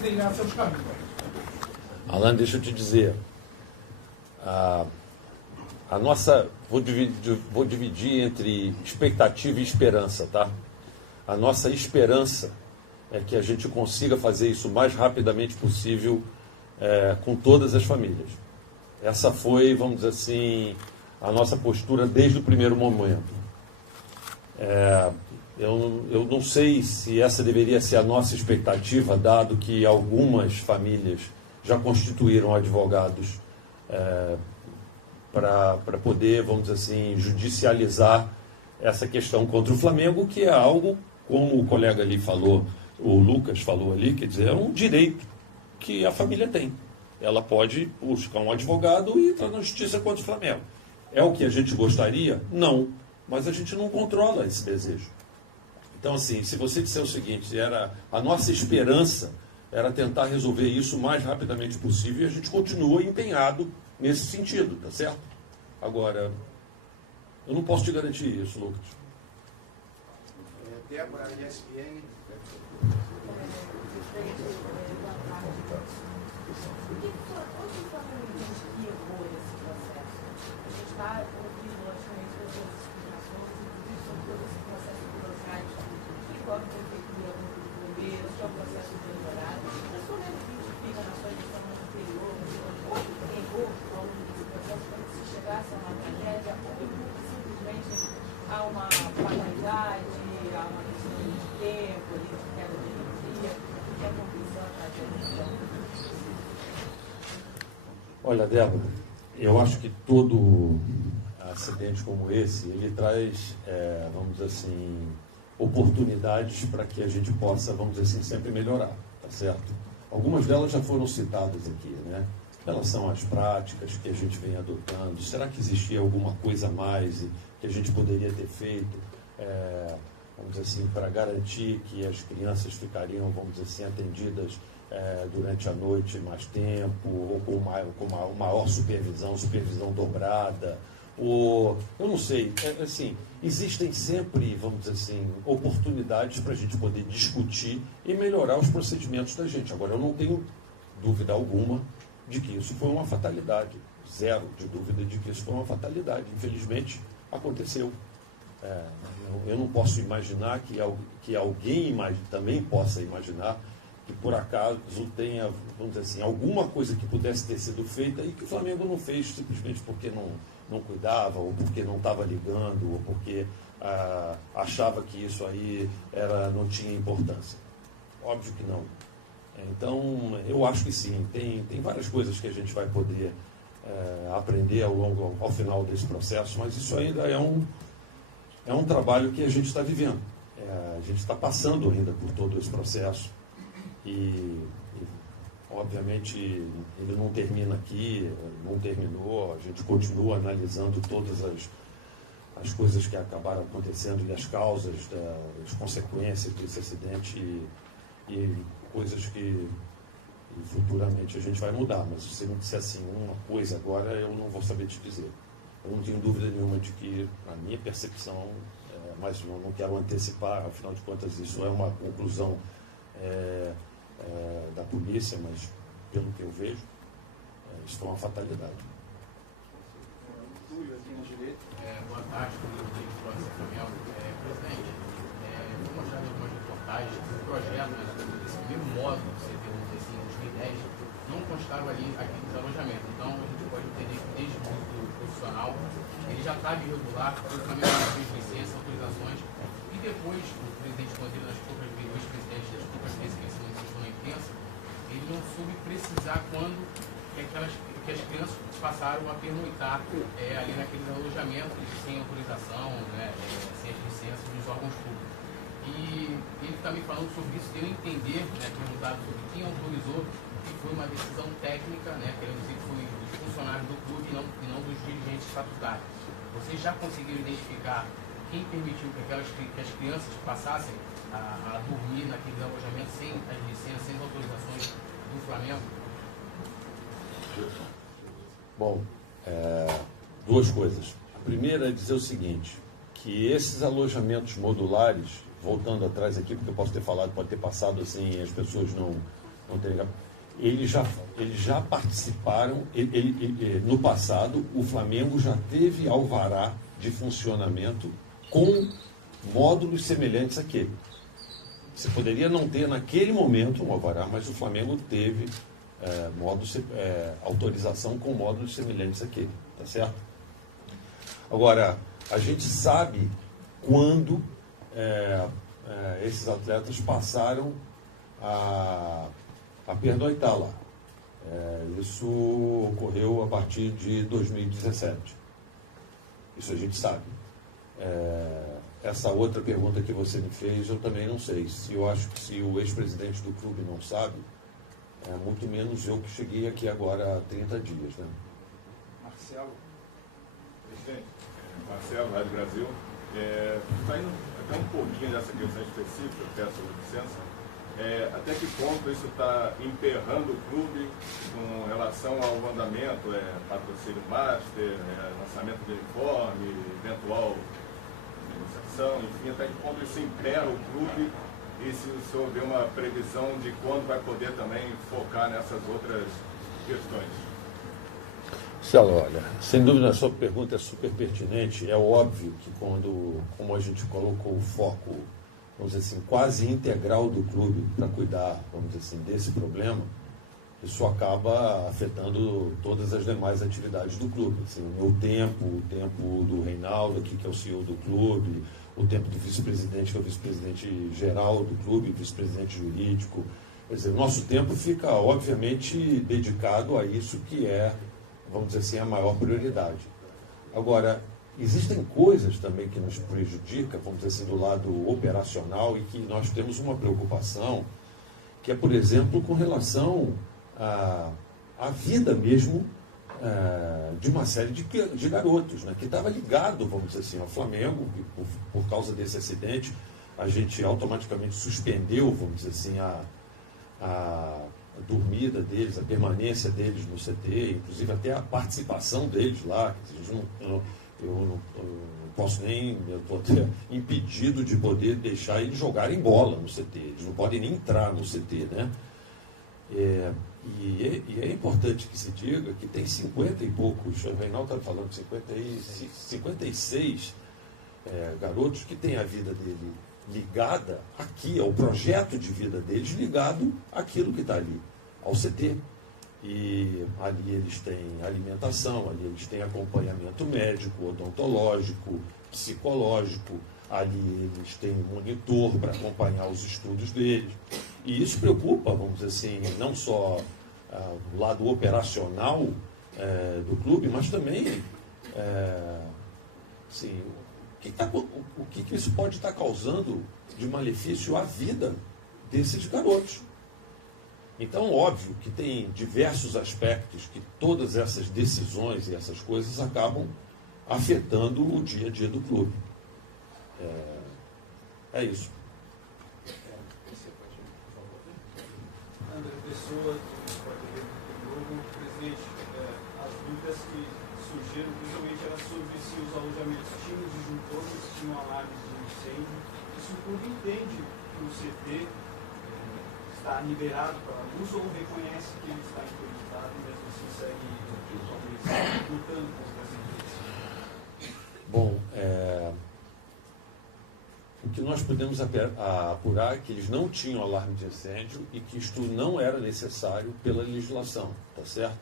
trilhar seus caminhos. Alan, deixa eu te dizer, a nossa, vou dividir entre expectativa e esperança, tá? A nossa esperança é que a gente consiga fazer isso o mais rapidamente possível com todas as famílias. Essa foi, vamos dizer assim, a nossa postura desde o primeiro momento. Eu não sei se essa deveria ser a nossa expectativa, dado que algumas famílias já constituíram advogados para poder, vamos dizer assim, judicializar essa questão contra o Flamengo, que é algo, como o colega ali falou, o Lucas falou ali, quer dizer, é um direito que a família tem. Ela pode buscar um advogado e entrar na justiça contra o Flamengo. É o que a gente gostaria? Não. Mas a gente não controla esse desejo. Então, assim, se você disser o seguinte, a nossa esperança era tentar resolver isso o mais rapidamente possível e a gente continua empenhado nesse sentido, tá certo? Agora, eu não posso te garantir isso, Lucas. Débora, ESPN. Está ouvindo, logicamente, todas as explicações, inclusive sobre todo esse processo burocrático que envolve a prefeitura, o grupo de bombeiros, que é o processo de melhorado. A sua mente fica na sua gestão anterior, onde errou ao longo desse processo para que se chegasse a uma tragédia, ou simplesmente há uma fatalidade, há uma questão de tempo, de queda de energia, que aconteceu a tragédia. Olha, Débora, eu acho que todo acidente como esse, ele traz, vamos dizer assim, oportunidades para que a gente possa, vamos dizer assim, sempre melhorar, tá certo? Algumas delas já foram citadas aqui, né? Em relação às práticas que a gente vem adotando, será que existia alguma coisa a mais que a gente poderia ter feito, vamos dizer assim, para garantir que as crianças ficariam, vamos dizer assim, atendidas durante a noite mais tempo, ou com maior supervisão dobrada, ou eu não sei, assim, existem sempre, vamos dizer assim, oportunidades para a gente poder discutir e melhorar os procedimentos da gente. Agora, eu não tenho dúvida alguma de que isso foi uma fatalidade, zero de dúvida de que isso foi uma fatalidade, infelizmente aconteceu. Eu não posso imaginar que alguém também possa imaginar que por acaso tenha, vamos dizer assim, alguma coisa que pudesse ter sido feita e que o Flamengo não fez simplesmente porque não cuidava, ou porque não estava ligando, ou porque achava que isso aí não tinha importância. Óbvio que não. Então, eu acho que sim, tem várias coisas que a gente vai poder aprender ao final desse processo, mas isso ainda é um trabalho que a gente está vivendo. A gente está passando ainda por todo esse processo. E, obviamente, ele não termina aqui, não terminou, a gente continua analisando todas as coisas que acabaram acontecendo e as causas, as consequências desse acidente e coisas que futuramente a gente vai mudar. Mas se você me disser assim, uma coisa agora, eu não vou saber te dizer. Eu não tenho dúvida nenhuma de que a minha percepção, mas eu não quero antecipar, afinal de contas isso é uma conclusão da polícia, mas pelo que eu vejo, isso foi uma fatalidade. Boa tarde, presidente Flamengo. Presidente, vou mostrar algumas reportagens do projeto, esse primeiro módulo que você teve em 2010, não constava ali aqui dos alojamentos. Então, a gente pode entender que desde o mundo profissional, ele já estava irregular, o Flamengo não fez licença, autorizações, e depois o presidente Monteiro, nas poucas vezes, o ex-presidente, das poucas vezes que esse mundo foi intensa, ele não soube precisar quando que as crianças passaram a pernoitar ali naqueles alojamentos sem autorização, sem as licenças dos órgãos públicos. E ele também falando sobre isso, deu a entender, perguntado sobre quem autorizou, que foi uma decisão técnica, querendo dizer que foi dos funcionários do clube e não dos dirigentes estatutários. Vocês já conseguiram identificar quem permitiu que as crianças passassem a dormir naqueles alojamentos sem as licenças, sem as autorizações do Flamengo? Bom, duas coisas. A primeira é dizer o seguinte, que esses alojamentos modulares, voltando atrás aqui, porque eu posso ter falado, pode ter passado assim, as pessoas não terem... Eles já participaram, no passado, o Flamengo já teve alvará de funcionamento com módulos semelhantes àquele. Você poderia não ter naquele momento um alvará, mas o Flamengo teve autorização com módulos semelhantes àquele, tá certo? Agora, a gente sabe quando esses atletas passaram a pernoitar lá. Isso ocorreu a partir de 2017. Isso a gente sabe. Essa outra pergunta que você me fez, eu também não sei. Eu acho que se o ex-presidente do clube não sabe, muito menos eu que cheguei aqui agora há 30 dias. Né? Marcelo. Presidente, Marcelo, Rádio Brasil. Saindo até um pouquinho dessa questão específica, eu peço licença. Até que ponto isso está emperrando o clube com relação ao andamento, patrocínio master, lançamento de uniforme, eventual negociação, enfim, até que ponto isso emperra o clube e se o senhor vê uma previsão de quando vai poder também focar nessas outras questões? Marcelo, olha, sem dúvida a sua pergunta é super pertinente. É óbvio que como a gente colocou o foco, vamos dizer assim, quase integral do clube para cuidar, vamos dizer assim, desse problema, isso acaba afetando todas as demais atividades do clube. Assim, o meu tempo, o tempo do Reinaldo, aqui, que é o CEO do clube, o tempo do vice-presidente, que é o vice-presidente geral do clube, vice-presidente jurídico. Quer dizer, o nosso tempo fica, obviamente, dedicado a isso que é, vamos dizer assim, a maior prioridade. Agora, existem coisas também que nos prejudicam, vamos dizer assim, do lado operacional e que nós temos uma preocupação, que é, por exemplo, com relação à vida mesmo de uma série de garotos, né, que estava ligado, vamos dizer assim, ao Flamengo, e por causa desse acidente, a gente automaticamente suspendeu, vamos dizer assim, a dormida deles, a permanência deles no CT, inclusive até a participação deles lá. Eu não posso nem, eu estou até impedido de poder deixar eles jogarem bola no CT, eles não podem nem entrar no CT, né? E é importante que se diga que tem 50 e poucos, o Reinaldo está falando de 56 garotos que têm a vida dele ligada aqui, ao projeto de vida deles, ligado àquilo que está ali, ao CT. E ali eles têm alimentação, ali eles têm acompanhamento médico, odontológico, psicológico, ali eles têm monitor para acompanhar os estudos deles. E isso preocupa, vamos dizer assim, não só o lado operacional do clube, mas também assim, o que isso pode estar causando de malefício à vida desses garotos. Então, óbvio que tem diversos aspectos que todas essas decisões e essas coisas acabam afetando o dia a dia do clube. É isso. André Pessoa, do Globo. Presidente, as dúvidas que surgiram, principalmente, eram sobre se os alojamentos tinham disjuntores, se tinham alarmes de incêndio, e se o clube entende que o CT está liberado para uso ou reconhece que ele está interditado e mesmo assim segue lutando contra essa intenção. Bom, o que nós podemos apurar é que eles não tinham alarme de incêndio e que isto não era necessário pela legislação, tá certo?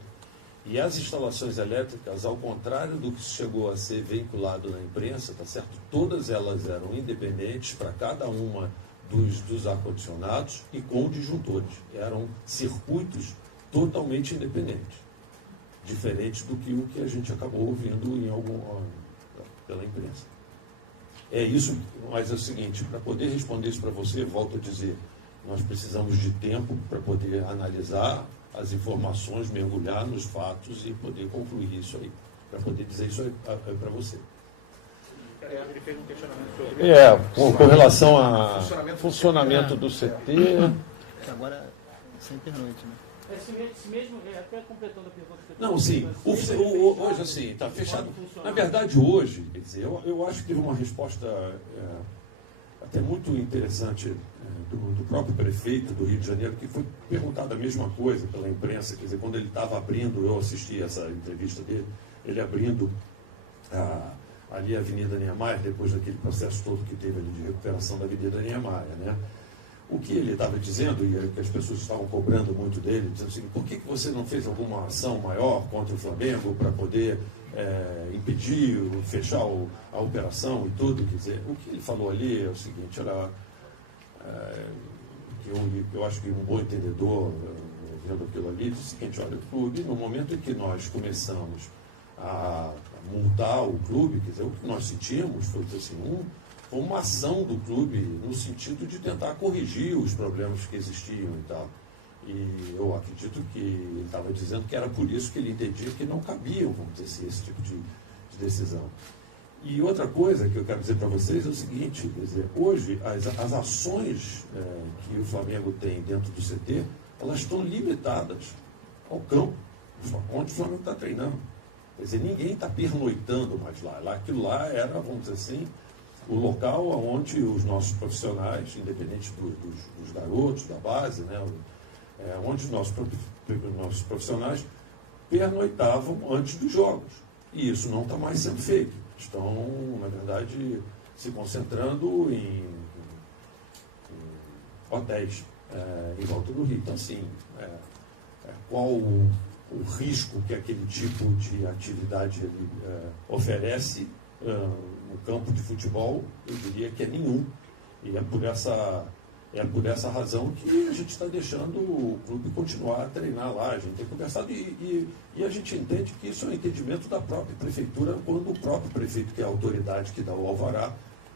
E as instalações elétricas, ao contrário do que chegou a ser veiculado na imprensa, tá certo? Todas elas eram independentes para cada uma dos ar-condicionados e com disjuntores. Eram circuitos totalmente independentes, diferentes do que o que a gente acabou ouvindo pela imprensa. É isso, mas é o seguinte, para poder responder isso para você, volto a dizer, nós precisamos de tempo para poder analisar as informações, mergulhar nos fatos e poder concluir isso aí, para poder dizer isso aí para você. Ele fez um questionamento sobre... com relação ao funcionamento do CT... Agora, sem pernoite, né? Se mesmo, até completando a pergunta que Não, sim. Hoje, assim, está fechado. Na verdade, hoje, quer dizer, eu acho que teve uma resposta até muito interessante do próprio prefeito do Rio de Janeiro, que foi perguntada a mesma coisa pela imprensa, quer dizer, quando ele estava abrindo, eu assisti essa entrevista dele, ele abrindo ali a Avenida Niemeyer, depois daquele processo todo que teve ali de recuperação da Avenida Niemeyer, né? O que ele estava dizendo, e que as pessoas estavam cobrando muito dele, dizendo assim, por que você não fez alguma ação maior contra o Flamengo para poder impedir, fechar a operação e tudo? Quer dizer, o que ele falou ali é o seguinte, que eu acho que um bom entendedor, vendo aquilo ali, diz o seguinte, olha, o clube, no momento em que nós começamos a multar o clube, quer dizer, o que nós sentimos foi assim, uma ação do clube no sentido de tentar corrigir os problemas que existiam e tal. E eu acredito que ele estava dizendo que era por isso que ele entendia que não cabia, vamos dizer assim, esse tipo de decisão. E outra coisa que eu quero dizer para vocês é o seguinte, quer dizer, hoje as ações que o Flamengo tem dentro do CT, elas estão limitadas ao campo, onde o Flamengo está treinando. Quer dizer, ninguém está pernoitando mais lá. Aquilo lá era, vamos dizer assim, o local onde os nossos profissionais, independente dos garotos, da base, né, onde os nossos profissionais pernoitavam antes dos jogos. E isso não está mais sendo feito. Estão, na verdade, se concentrando em hotéis em volta do Rio. Então, assim, qual o risco que aquele tipo de atividade oferece no campo de futebol? Eu diria que é nenhum. E é por essa razão que a gente está deixando o clube continuar a treinar lá. A gente tem conversado e a gente entende que isso é um entendimento da própria prefeitura, quando o próprio prefeito, que é a autoridade que dá o alvará,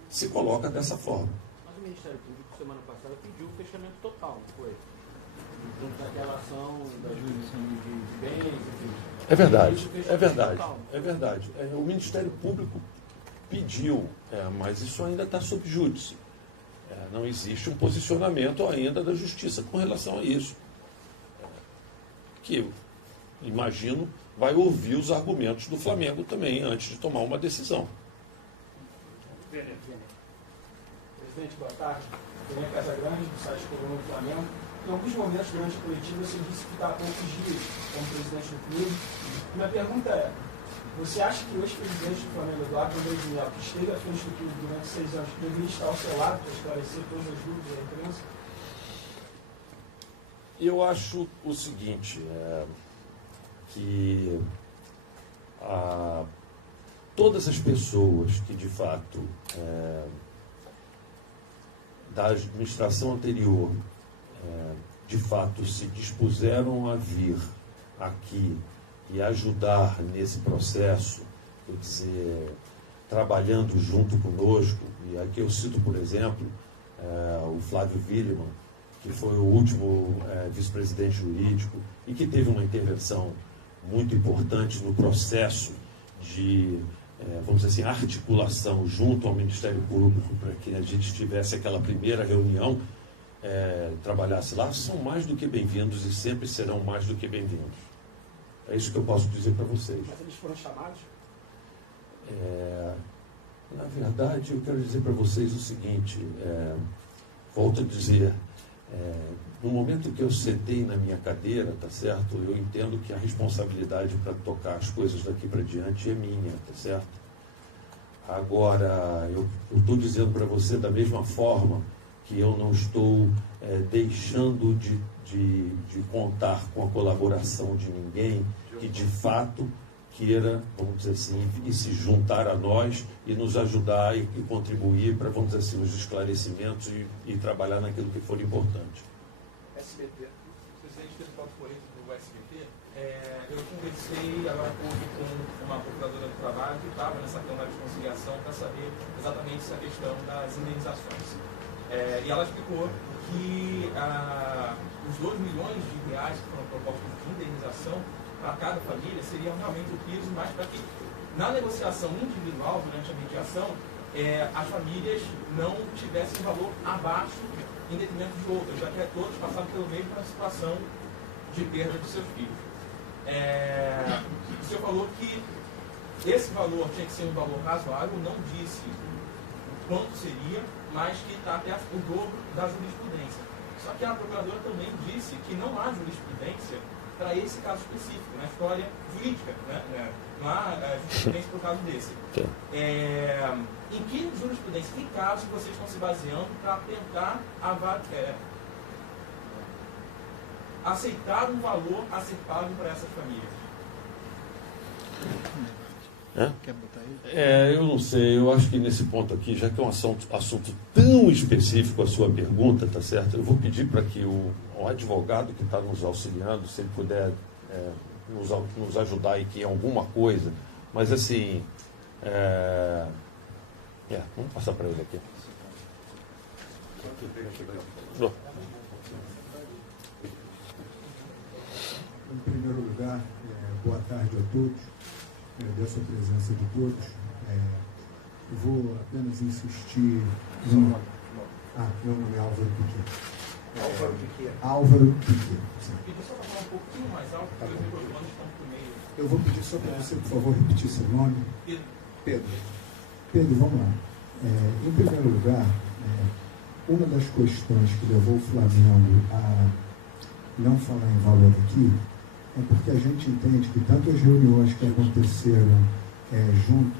se coloca dessa forma. Mas o Ministério Público, semana passada, pediu o fechamento total, não foi? Junto daquela ação da jurisdição de bens, enfim. É verdade, é verdade, é verdade. O Ministério Público pediu, mas isso ainda está sob júdice. Não existe um posicionamento ainda da Justiça com relação a isso. Que eu imagino vai ouvir os argumentos do Flamengo também antes de tomar uma decisão. Presidente, boa tarde. Fernando Casagrande, do site Coluna do Flamengo. Em alguns momentos durante a coletiva você disse que está há poucos dias como presidente do clube. Minha pergunta é, você acha que o ex-presidente do Flamengo, Eduardo Andrés Melo, que esteve à frente do clube durante 6 anos, deveria estar ao seu lado para esclarecer todas as dúvidas da imprensa? Eu acho o seguinte, que todas as pessoas que, de fato, da administração anterior, de fato, se dispuseram a vir aqui e ajudar nesse processo, quer dizer, trabalhando junto conosco, e aqui eu cito, por exemplo, o Flávio Willemann, que foi o último vice-presidente jurídico e que teve uma intervenção muito importante no processo de vamos dizer assim, articulação junto ao Ministério Público para que a gente tivesse aquela primeira reunião, trabalhasse lá, são mais do que bem-vindos e sempre serão mais do que bem-vindos. É isso que eu posso dizer para vocês. Mas eles foram chamados? Na verdade, eu quero dizer para vocês o seguinte, volto a dizer, no momento que eu sentei na minha cadeira, tá certo? Eu entendo que a responsabilidade para tocar as coisas daqui para diante é minha, tá certo? Agora, eu estou dizendo para você da mesma forma que eu não estou deixando de contar com a colaboração de ninguém que de fato queira, vamos dizer assim, e se juntar a nós e nos ajudar e contribuir para, vamos dizer assim, os esclarecimentos e trabalhar naquilo que for importante. SBT. O presidente teve foto político do SBT. Eu conversei agora com uma procuradora do trabalho que estava nessa Câmara de Conciliação para saber exatamente essa questão das indenizações. E ela explicou que os 2 milhões de reais que foram propostos de indenização para cada família seriam realmente o piso, mas para que na negociação individual, durante a mediação, as famílias não tivessem valor abaixo em detrimento de outras, já que todos passaram pela mesma situação de perda de seus filhos. O senhor falou que esse valor tinha que ser um valor razoável, não disse quanto seria, mas que está até o dobro da jurisprudência. Só que a procuradora também disse que não há jurisprudência para esse caso específico, na história jurídica, né? Não há jurisprudência para o caso desse. Em que jurisprudência, que caso vocês estão se baseando para tentar aceitar um valor a ser pago para essas famílias? Quer botar aí? Eu não sei, eu acho que nesse ponto aqui, já que é um assunto tão específico a sua pergunta, tá certo? Eu vou pedir para que o advogado que está nos auxiliando, se ele puder nos ajudar aqui em alguma coisa, mas assim, vamos passar para ele aqui. Em primeiro lugar, boa tarde a todos. Agradeço a presença de todos. Eu vou apenas insistir. Meu nome é Álvaro Piquet. Álvaro Piquet. Álvaro Piquet. Pedir só para falar um pouquinho mais alto, porque os microfones estão por meio. Eu vou pedir só para você, por favor, repetir seu nome. Pedro. Pedro, vamos lá. Em primeiro lugar, uma das questões que levou o Flamengo a não falar em valor aqui é porque a gente entende que tanto as reuniões que aconteceram junto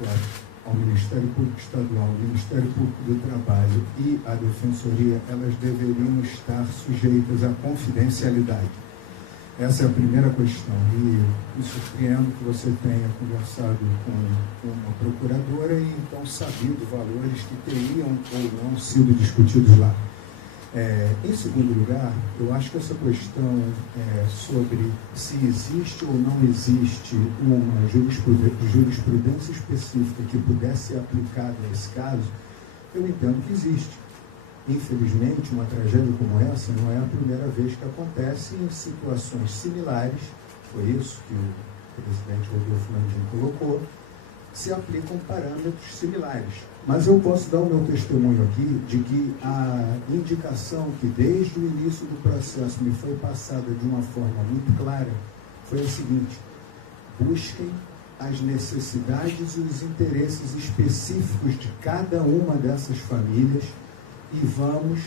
ao Ministério Público Estadual, ao Ministério Público do Trabalho e à Defensoria, elas deveriam estar sujeitas à confidencialidade. Essa é a primeira questão. E me surpreendo que você tenha conversado com uma procuradora e então sabido valores que teriam ou não sido discutidos lá. Em segundo lugar, eu acho que essa questão sobre se existe ou não existe uma jurisprudência específica que pudesse ser aplicada a esse caso, eu entendo que existe. Infelizmente, uma tragédia como essa não é a primeira vez que acontece em situações similares, foi isso que o presidente Rodolfo Landim colocou, se aplicam parâmetros similares. Mas eu posso dar o meu testemunho aqui de que a indicação que desde o início do processo me foi passada de uma forma muito clara foi a seguinte: busquem as necessidades e os interesses específicos de cada uma dessas famílias e vamos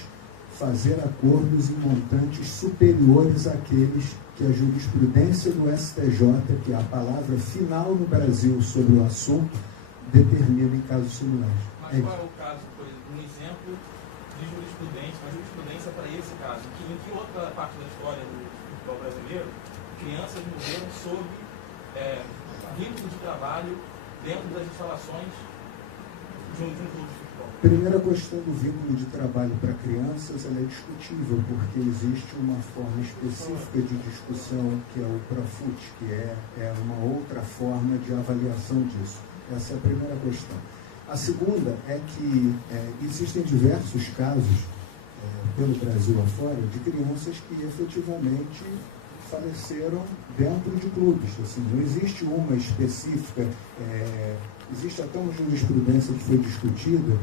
fazer acordos em montantes superiores àqueles que a jurisprudência do STJ, que é a palavra final no Brasil sobre o assunto, determina em casos similares. Mas qual é o caso, por exemplo, um exemplo de jurisprudência, uma jurisprudência para esse caso? Em que outra parte da história do futebol brasileiro, crianças morreram sob vínculo de trabalho dentro das instalações de um clube de futebol? A primeira questão do vínculo de trabalho para crianças ela é discutível, porque existe uma forma específica de discussão que é o Profut, que é uma outra forma de avaliação disso. Essa é a primeira questão. A segunda é que existem diversos casos pelo Brasil afora de crianças que efetivamente faleceram dentro de clubes. Assim, não existe uma específica, existe até uma jurisprudência que foi discutida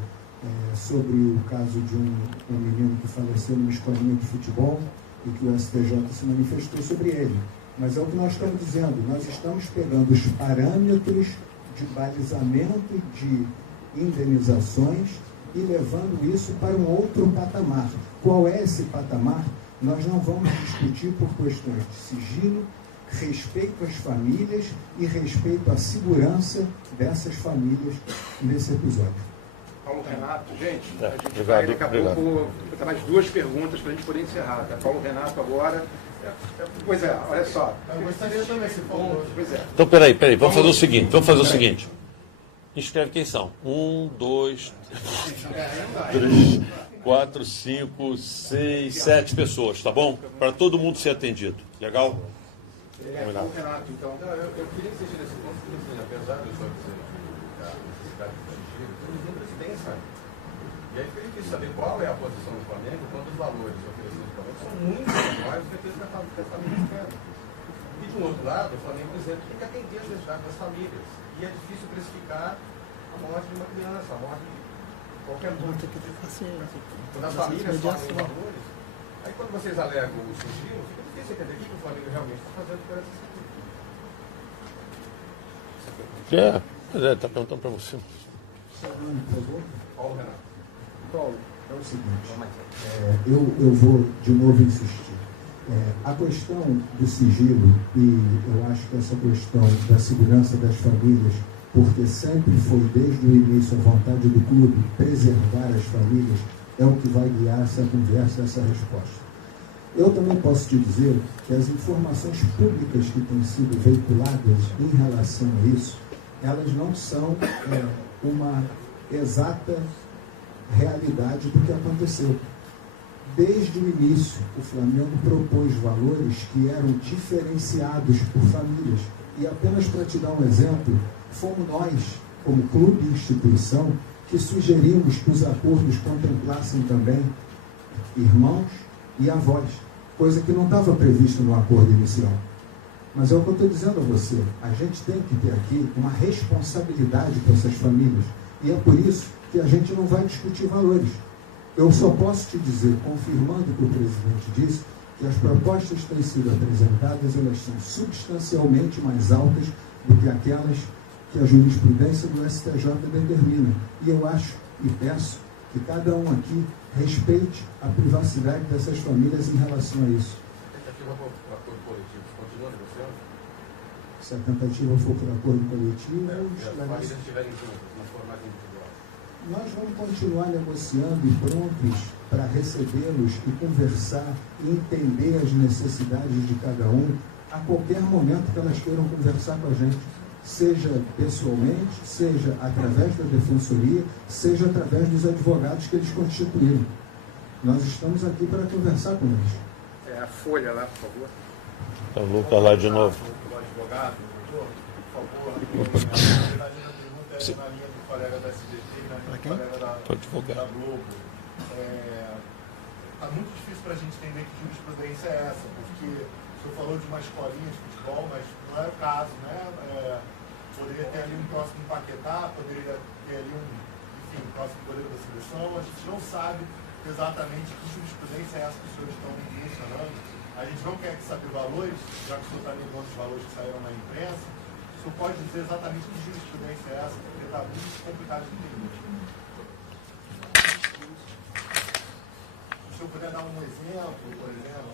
sobre o caso de um menino que faleceu numa escolinha de futebol e que o STJ se manifestou sobre ele. Mas é o que nós estamos dizendo, nós estamos pegando os parâmetros de balizamento de indenizações e levando isso para um outro patamar. Qual é esse patamar? Nós não vamos discutir por questões de sigilo, respeito às famílias e respeito à segurança dessas famílias nesse episódio. Paulo Renato, gente, É, a gente obrigado, vai daqui a obrigado. pouco botar mais 2 perguntas para a gente poder encerrar. Tá? Paulo Renato agora. Pois é, olha só. Eu gostaria também, se for. Pois é. Então, peraí, vamos fazer o seguinte. Escreve quem são. 1, 2, 3, 4, 5, 6, 7 pessoas, tá bom? Para todo mundo ser atendido. Legal? Paulo Renato, então. Não, eu queria que seja nesse ponto, porque assim, apesar do senhor dizer que a necessidade de sigilo, os números têm saído. E aí eu queria saber qual é a posição do Flamengo quanto os valores oferecidos do Flamengo são muito menores do que aqueles que a família espera. E de um outro lado, o Flamengo, por exemplo, tem que atender as necessidades das famílias. E é difícil precificar a morte de uma criança, a morte de qualquer um. Quando as famílias falam em valores, aí quando vocês alegam o sigilo, fica difícil entender o que o Flamengo realmente está fazendo por essas famílias. Está perguntando para você. Paulo Renato. Paulo, é o seguinte, eu vou de novo insistir. A questão do sigilo, e eu acho que essa questão da segurança das famílias, porque sempre foi desde o início a vontade do clube preservar as famílias, é o que vai guiar essa conversa, essa resposta. Eu também posso te dizer que as informações públicas que têm sido veiculadas em relação a isso, elas não são uma exata realidade do que aconteceu. Desde o início, o Flamengo propôs valores que eram diferenciados por famílias. E apenas para te dar um exemplo, fomos nós, como clube e instituição, que sugerimos que os acordos contemplassem também irmãos e avós, coisa que não estava prevista no acordo inicial. Mas é o que eu estou dizendo a você, a gente tem que ter aqui uma responsabilidade com essas famílias. E é por isso que a gente não vai discutir valores. Eu só posso te dizer, confirmando o que o presidente disse, que as propostas que têm sido apresentadas, elas são substancialmente mais altas do que aquelas que a jurisprudência do STJ determina. E eu acho e peço que cada um aqui respeite a privacidade dessas famílias em relação a isso. Tentativa por acordo coletivo, continua negociando? Se a tentativa for por acordo coletivo, Se as famílias estiverem juntas, não for mais individual. nós vamos continuar negociando e prontos para recebê-los e conversar e entender as necessidades de cada um a qualquer momento que elas queiram conversar com a gente, seja pessoalmente, seja através da defensoria, seja através dos advogados que eles constituíram. Nós estamos aqui para conversar com eles. A folha lá, por favor. Então, o Lucas lá de novo. O advogado, doutor, por favor. Na verdade, a pergunta é na linha do colega da SBT e na linha do colega da Globo. Está muito difícil para a gente entender que jurisprudência é essa, porque o senhor falou de uma escolinha de futebol, mas não é o caso, né? Poderia ter ali um próximo Paquetá, poderia ter ali um próximo goleiro da seleção. A gente não sabe exatamente que jurisprudência é essa que os senhores estão mencionando. A gente não quer saber valores, já que o senhor está lembrando os valores que saíram na imprensa. O senhor pode dizer exatamente que jurisprudência é essa, porque está muito complicado de entender. Se eu puder dar um exemplo, por exemplo.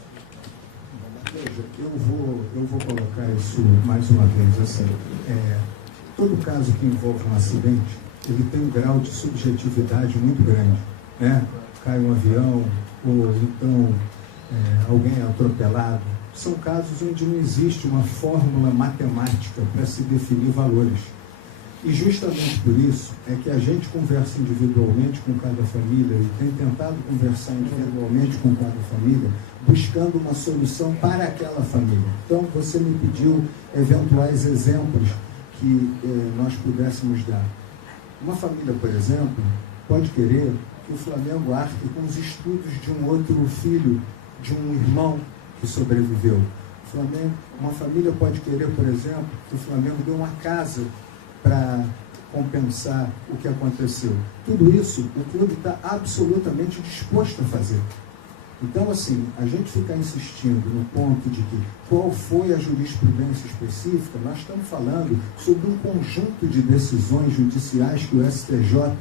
Veja, eu vou colocar isso mais uma vez assim. Todo caso que envolve um acidente, ele tem um grau de subjetividade muito grande, né? Cai um avião, ou então alguém é atropelado. São casos onde não existe uma fórmula matemática para se definir valores. E justamente por isso é que a gente conversa individualmente com cada família e tem tentado conversar individualmente com cada família, buscando uma solução para aquela família. Então, você me pediu eventuais exemplos que nós pudéssemos dar. Uma família, por exemplo, pode querer que o Flamengo arque com os estudos de um outro filho, de um irmão que sobreviveu. Uma família pode querer, por exemplo, que o Flamengo dê uma casa para compensar o que aconteceu. Tudo isso o clube está absolutamente disposto a fazer. Então, assim, a gente ficar insistindo no ponto de que qual foi a jurisprudência específica, nós estamos falando sobre um conjunto de decisões judiciais que o STJ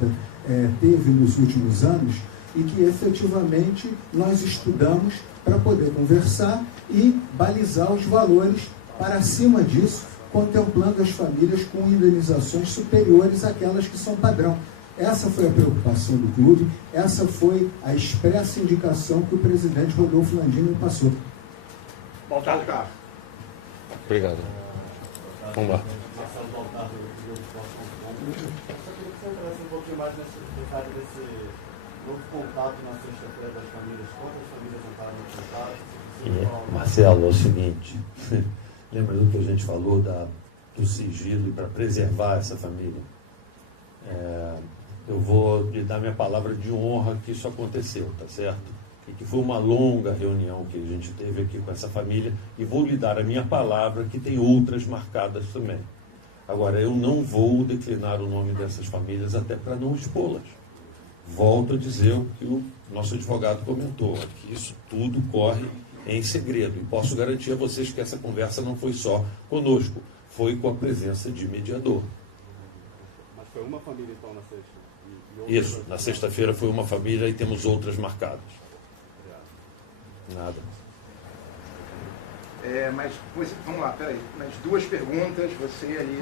teve nos últimos anos e que efetivamente nós estudamos para poder conversar e balizar os valores para acima disso, contemplando as famílias com indenizações superiores àquelas que são padrão. Essa foi a preocupação do clube, essa foi a expressa indicação que o presidente Rodolfo Landim me passou. Obrigado. Vamos lá. Marcelo Baltar, do Esporte. Eu só queria que você entrasse um pouquinho mais nesse detalhe desse novo contato na sexta-feira das famílias. Quantas famílias entraram no contato? Marcelo, é o seguinte, lembra do que a gente falou do sigilo e para preservar essa família? Eu vou lhe dar minha palavra de honra que isso aconteceu, tá certo? E que foi uma longa reunião que a gente teve aqui com essa família, e vou lhe dar a minha palavra que tem outras marcadas também. Agora, eu não vou declinar o nome dessas famílias até para não expô-las. Volto a dizer o que o nosso advogado comentou, que isso tudo corre em segredo, e posso garantir a vocês que essa conversa não foi só conosco, foi com a presença de mediador. Mas foi uma família então na sexta? Isso, na sexta-feira foi uma família e temos outras marcadas. Nada. Mas, vamos lá, peraí. Mais duas perguntas, você ali.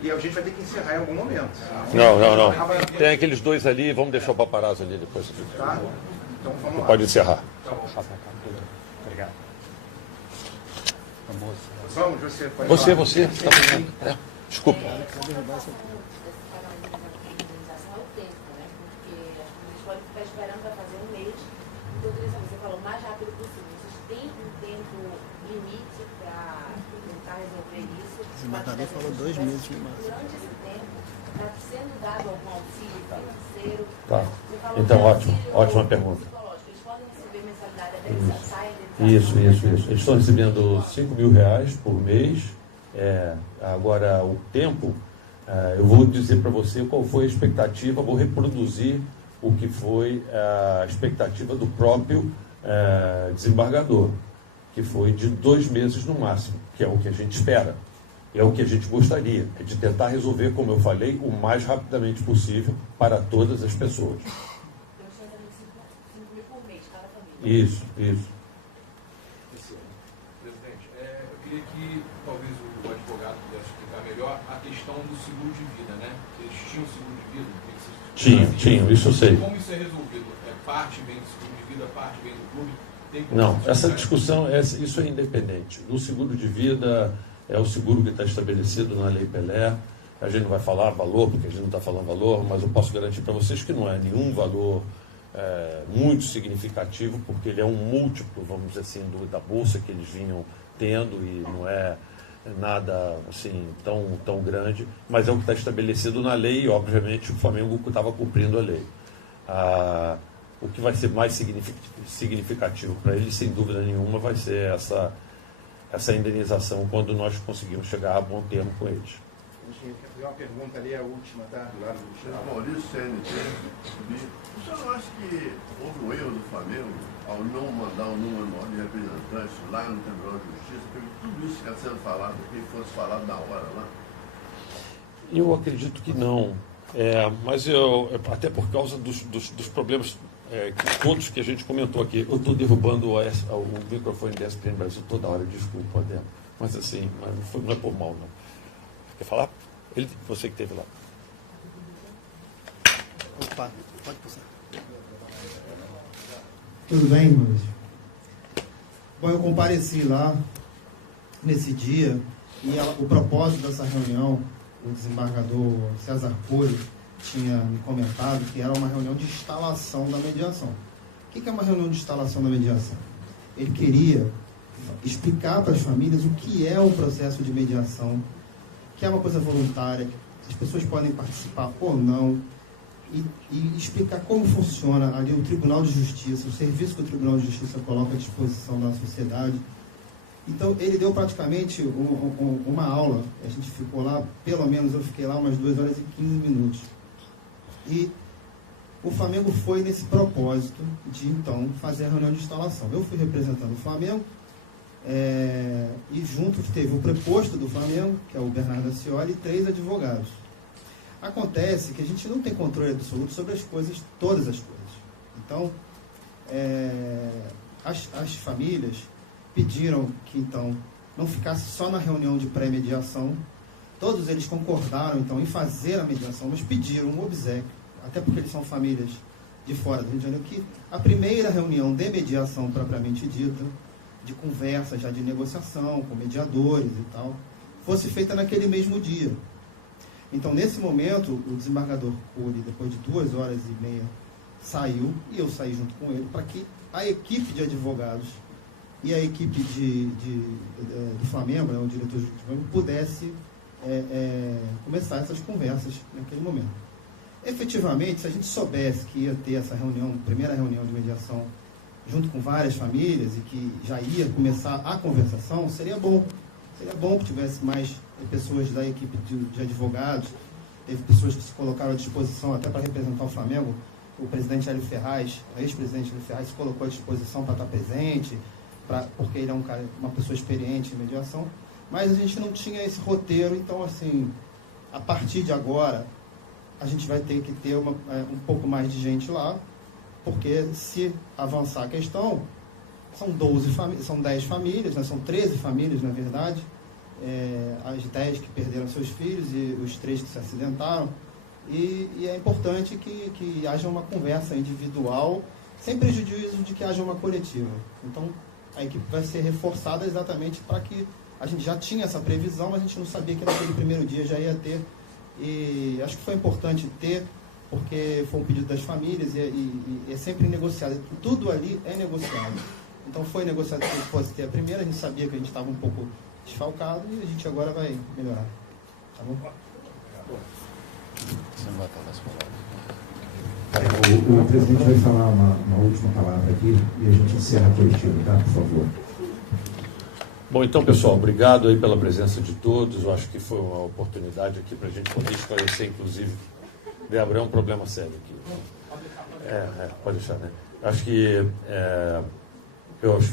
E a gente vai ter que encerrar em algum momento. Não. Tem aqueles dois ali, vamos deixar o paparazzo ali depois. Tá? Então vamos lá. Pode encerrar. Obrigado. Vamos, você pode Você. Tá. Desculpa. Ficar esperando para fazer um mês. Então, você falou o mais rápido possível. Vocês têm um tempo limite para tentar resolver isso? O desembargador falou 2 meses no máximo. Durante esse tempo, está sendo dado algum auxílio financeiro? Tá. Então, ótima pergunta. Eles podem receber mensalidade até que saia Isso. Eles estão recebendo R$5.000 por mês. Agora, o tempo, eu vou dizer para você qual foi a expectativa, vou reproduzir o que foi a expectativa do próprio desembargador, que foi de 2 meses no máximo, que é o que a gente espera, é o que a gente gostaria, é de tentar resolver, como eu falei, o mais rapidamente possível para todas as pessoas. Então, você está dando 5 mil por mês, cada família. Isso. Presidente, eu queria que talvez o advogado pudesse explicar melhor a questão do seguro de vida, né? Eles tinham seguro de vida? Tinham, isso eu sei. Como isso é resolvido? Parte vem do seguro de vida, parte vem do clube? Não, essa discussão, isso é independente. No seguro de vida, é o seguro que está estabelecido na Lei Pelé. A gente não vai falar valor, porque a gente não está falando valor, mas eu posso garantir para vocês que não é nenhum valor muito significativo, porque ele é um múltiplo, vamos dizer assim, da bolsa que eles vinham tendo, e não é nada assim tão grande, mas é o que está estabelecido na lei, e obviamente o Flamengo estava cumprindo a lei. O que vai ser mais significativo para ele, sem dúvida nenhuma, vai ser essa indenização quando nós conseguimos chegar a bom termo com eles. Quer fazer uma pergunta ali, a última, tá? Do lado do Maurício CNT. O senhor não acha que houve um erro do Flamengo ao não mandar um número maior de representantes lá no Tribunal de Justiça, porque tudo isso que está sendo falado aqui fosse falado na hora lá? Eu acredito que não. Mas até por causa dos problemas todos que a gente comentou aqui. Eu estou derrubando o microfone da ESPN Brasil toda hora, desculpa, mas assim, não é por mal, não. Quer falar? Você que esteve lá. Opa, pode passar. Tudo bem, Maurício? Bom, eu compareci lá nesse dia e o propósito dessa reunião, o desembargador César Coelho tinha me comentado que era uma reunião de instalação da mediação. O que é uma reunião de instalação da mediação? Ele queria explicar para as famílias o que é o processo de mediação, que é uma coisa voluntária, as pessoas podem participar ou não, e explicar como funciona ali o Tribunal de Justiça, o serviço que o Tribunal de Justiça coloca à disposição da sociedade. Então, ele deu praticamente uma aula. A gente ficou lá, pelo menos eu fiquei lá umas 2 horas e 15 minutos. E o Flamengo foi nesse propósito de, então, fazer a reunião de instalação. Eu fui representando o Flamengo, e junto teve o preposto do Flamengo, que é o Bernardo Ascioli, e 3 advogados. Acontece que a gente não tem controle absoluto sobre as coisas, todas as coisas. Então, as famílias pediram que, então, não ficasse só na reunião de pré-mediação. Todos eles concordaram, então, em fazer a mediação, mas pediram um obséquio, até porque eles são famílias de fora do Rio de Janeiro, que a primeira reunião de mediação propriamente dita, de conversa, já de negociação, com mediadores e tal, fosse feita naquele mesmo dia. Então, nesse momento, o desembargador Cury, depois de 2 horas e meia, saiu, e eu saí junto com ele, para que a equipe de advogados e a equipe do Flamengo, o diretor do Flamengo, pudesse começar essas conversas naquele momento. Efetivamente, se a gente soubesse que ia ter essa reunião, primeira reunião de mediação, junto com várias famílias, e que já ia começar a conversação, seria bom. Seria bom que tivesse mais pessoas da equipe de advogados. Teve pessoas que se colocaram à disposição até para representar o Flamengo. O presidente Hélio Ferraz, o ex-presidente Hélio Ferraz, se colocou à disposição para estar presente, porque ele é uma pessoa experiente em mediação. Mas a gente não tinha esse roteiro, então, assim, a partir de agora, a gente vai ter que ter um pouco mais de gente lá, porque se avançar a questão, são 10 famílias, né? São 13 famílias, na verdade, as 10 que perderam seus filhos e os 3 que se acidentaram, e é importante que haja uma conversa individual, sem prejuízo de que haja uma coletiva. Então, a equipe vai ser reforçada exatamente para que a gente já tinha essa previsão, mas a gente não sabia que naquele primeiro dia já ia ter, e acho que foi importante ter, porque foi um pedido das famílias e é sempre negociado. Tudo ali é negociado. Então foi negociado que fosse ter a primeira, a gente sabia que a gente estava um pouco desfalcado e a gente agora vai melhorar. Tá bom? Você não vai falar as palavras. O presidente vai falar uma última palavra aqui e a gente encerra a coletiva, tá? Por favor. Bom, então, pessoal, obrigado aí pela presença de todos. Eu acho que foi uma oportunidade aqui para a gente poder esclarecer, inclusive, Débora, é um problema sério aqui. Pode deixar, né? Acho que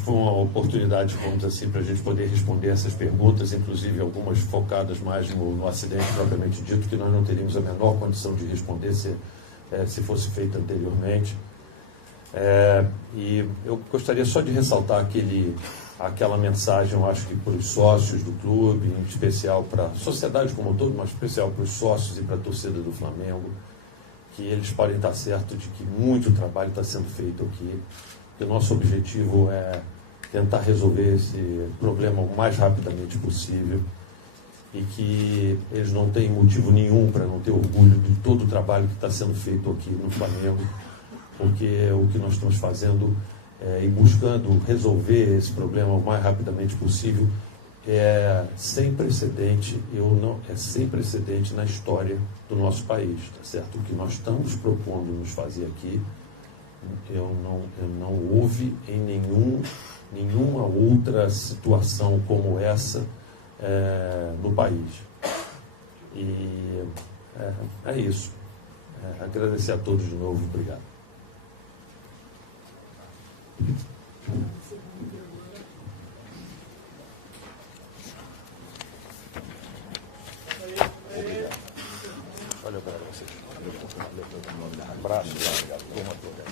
foi uma oportunidade, vamos dizer assim, para a gente poder responder essas perguntas, inclusive algumas focadas mais no acidente propriamente dito, que nós não teríamos a menor condição de responder se fosse feito anteriormente. E eu gostaria só de ressaltar aquela mensagem, eu acho que para os sócios do clube, em especial para a sociedade como um todo, mas em especial para os sócios e para a torcida do Flamengo, que eles podem estar certos de que muito trabalho está sendo feito aqui, que o nosso objetivo é tentar resolver esse problema o mais rapidamente possível e que eles não têm motivo nenhum para não ter orgulho de todo o trabalho que está sendo feito aqui no Flamengo, porque o que nós estamos fazendo e buscando resolver esse problema o mais rapidamente possível é sem precedente, é sem precedente na história do nosso país, tá certo? O que nós estamos propondo nos fazer aqui, eu não houve em nenhuma outra situação como essa no país. E é isso. Agradecer a todos de novo. Obrigado. Olha para vocês. Abraço, obrigado. Turma toda.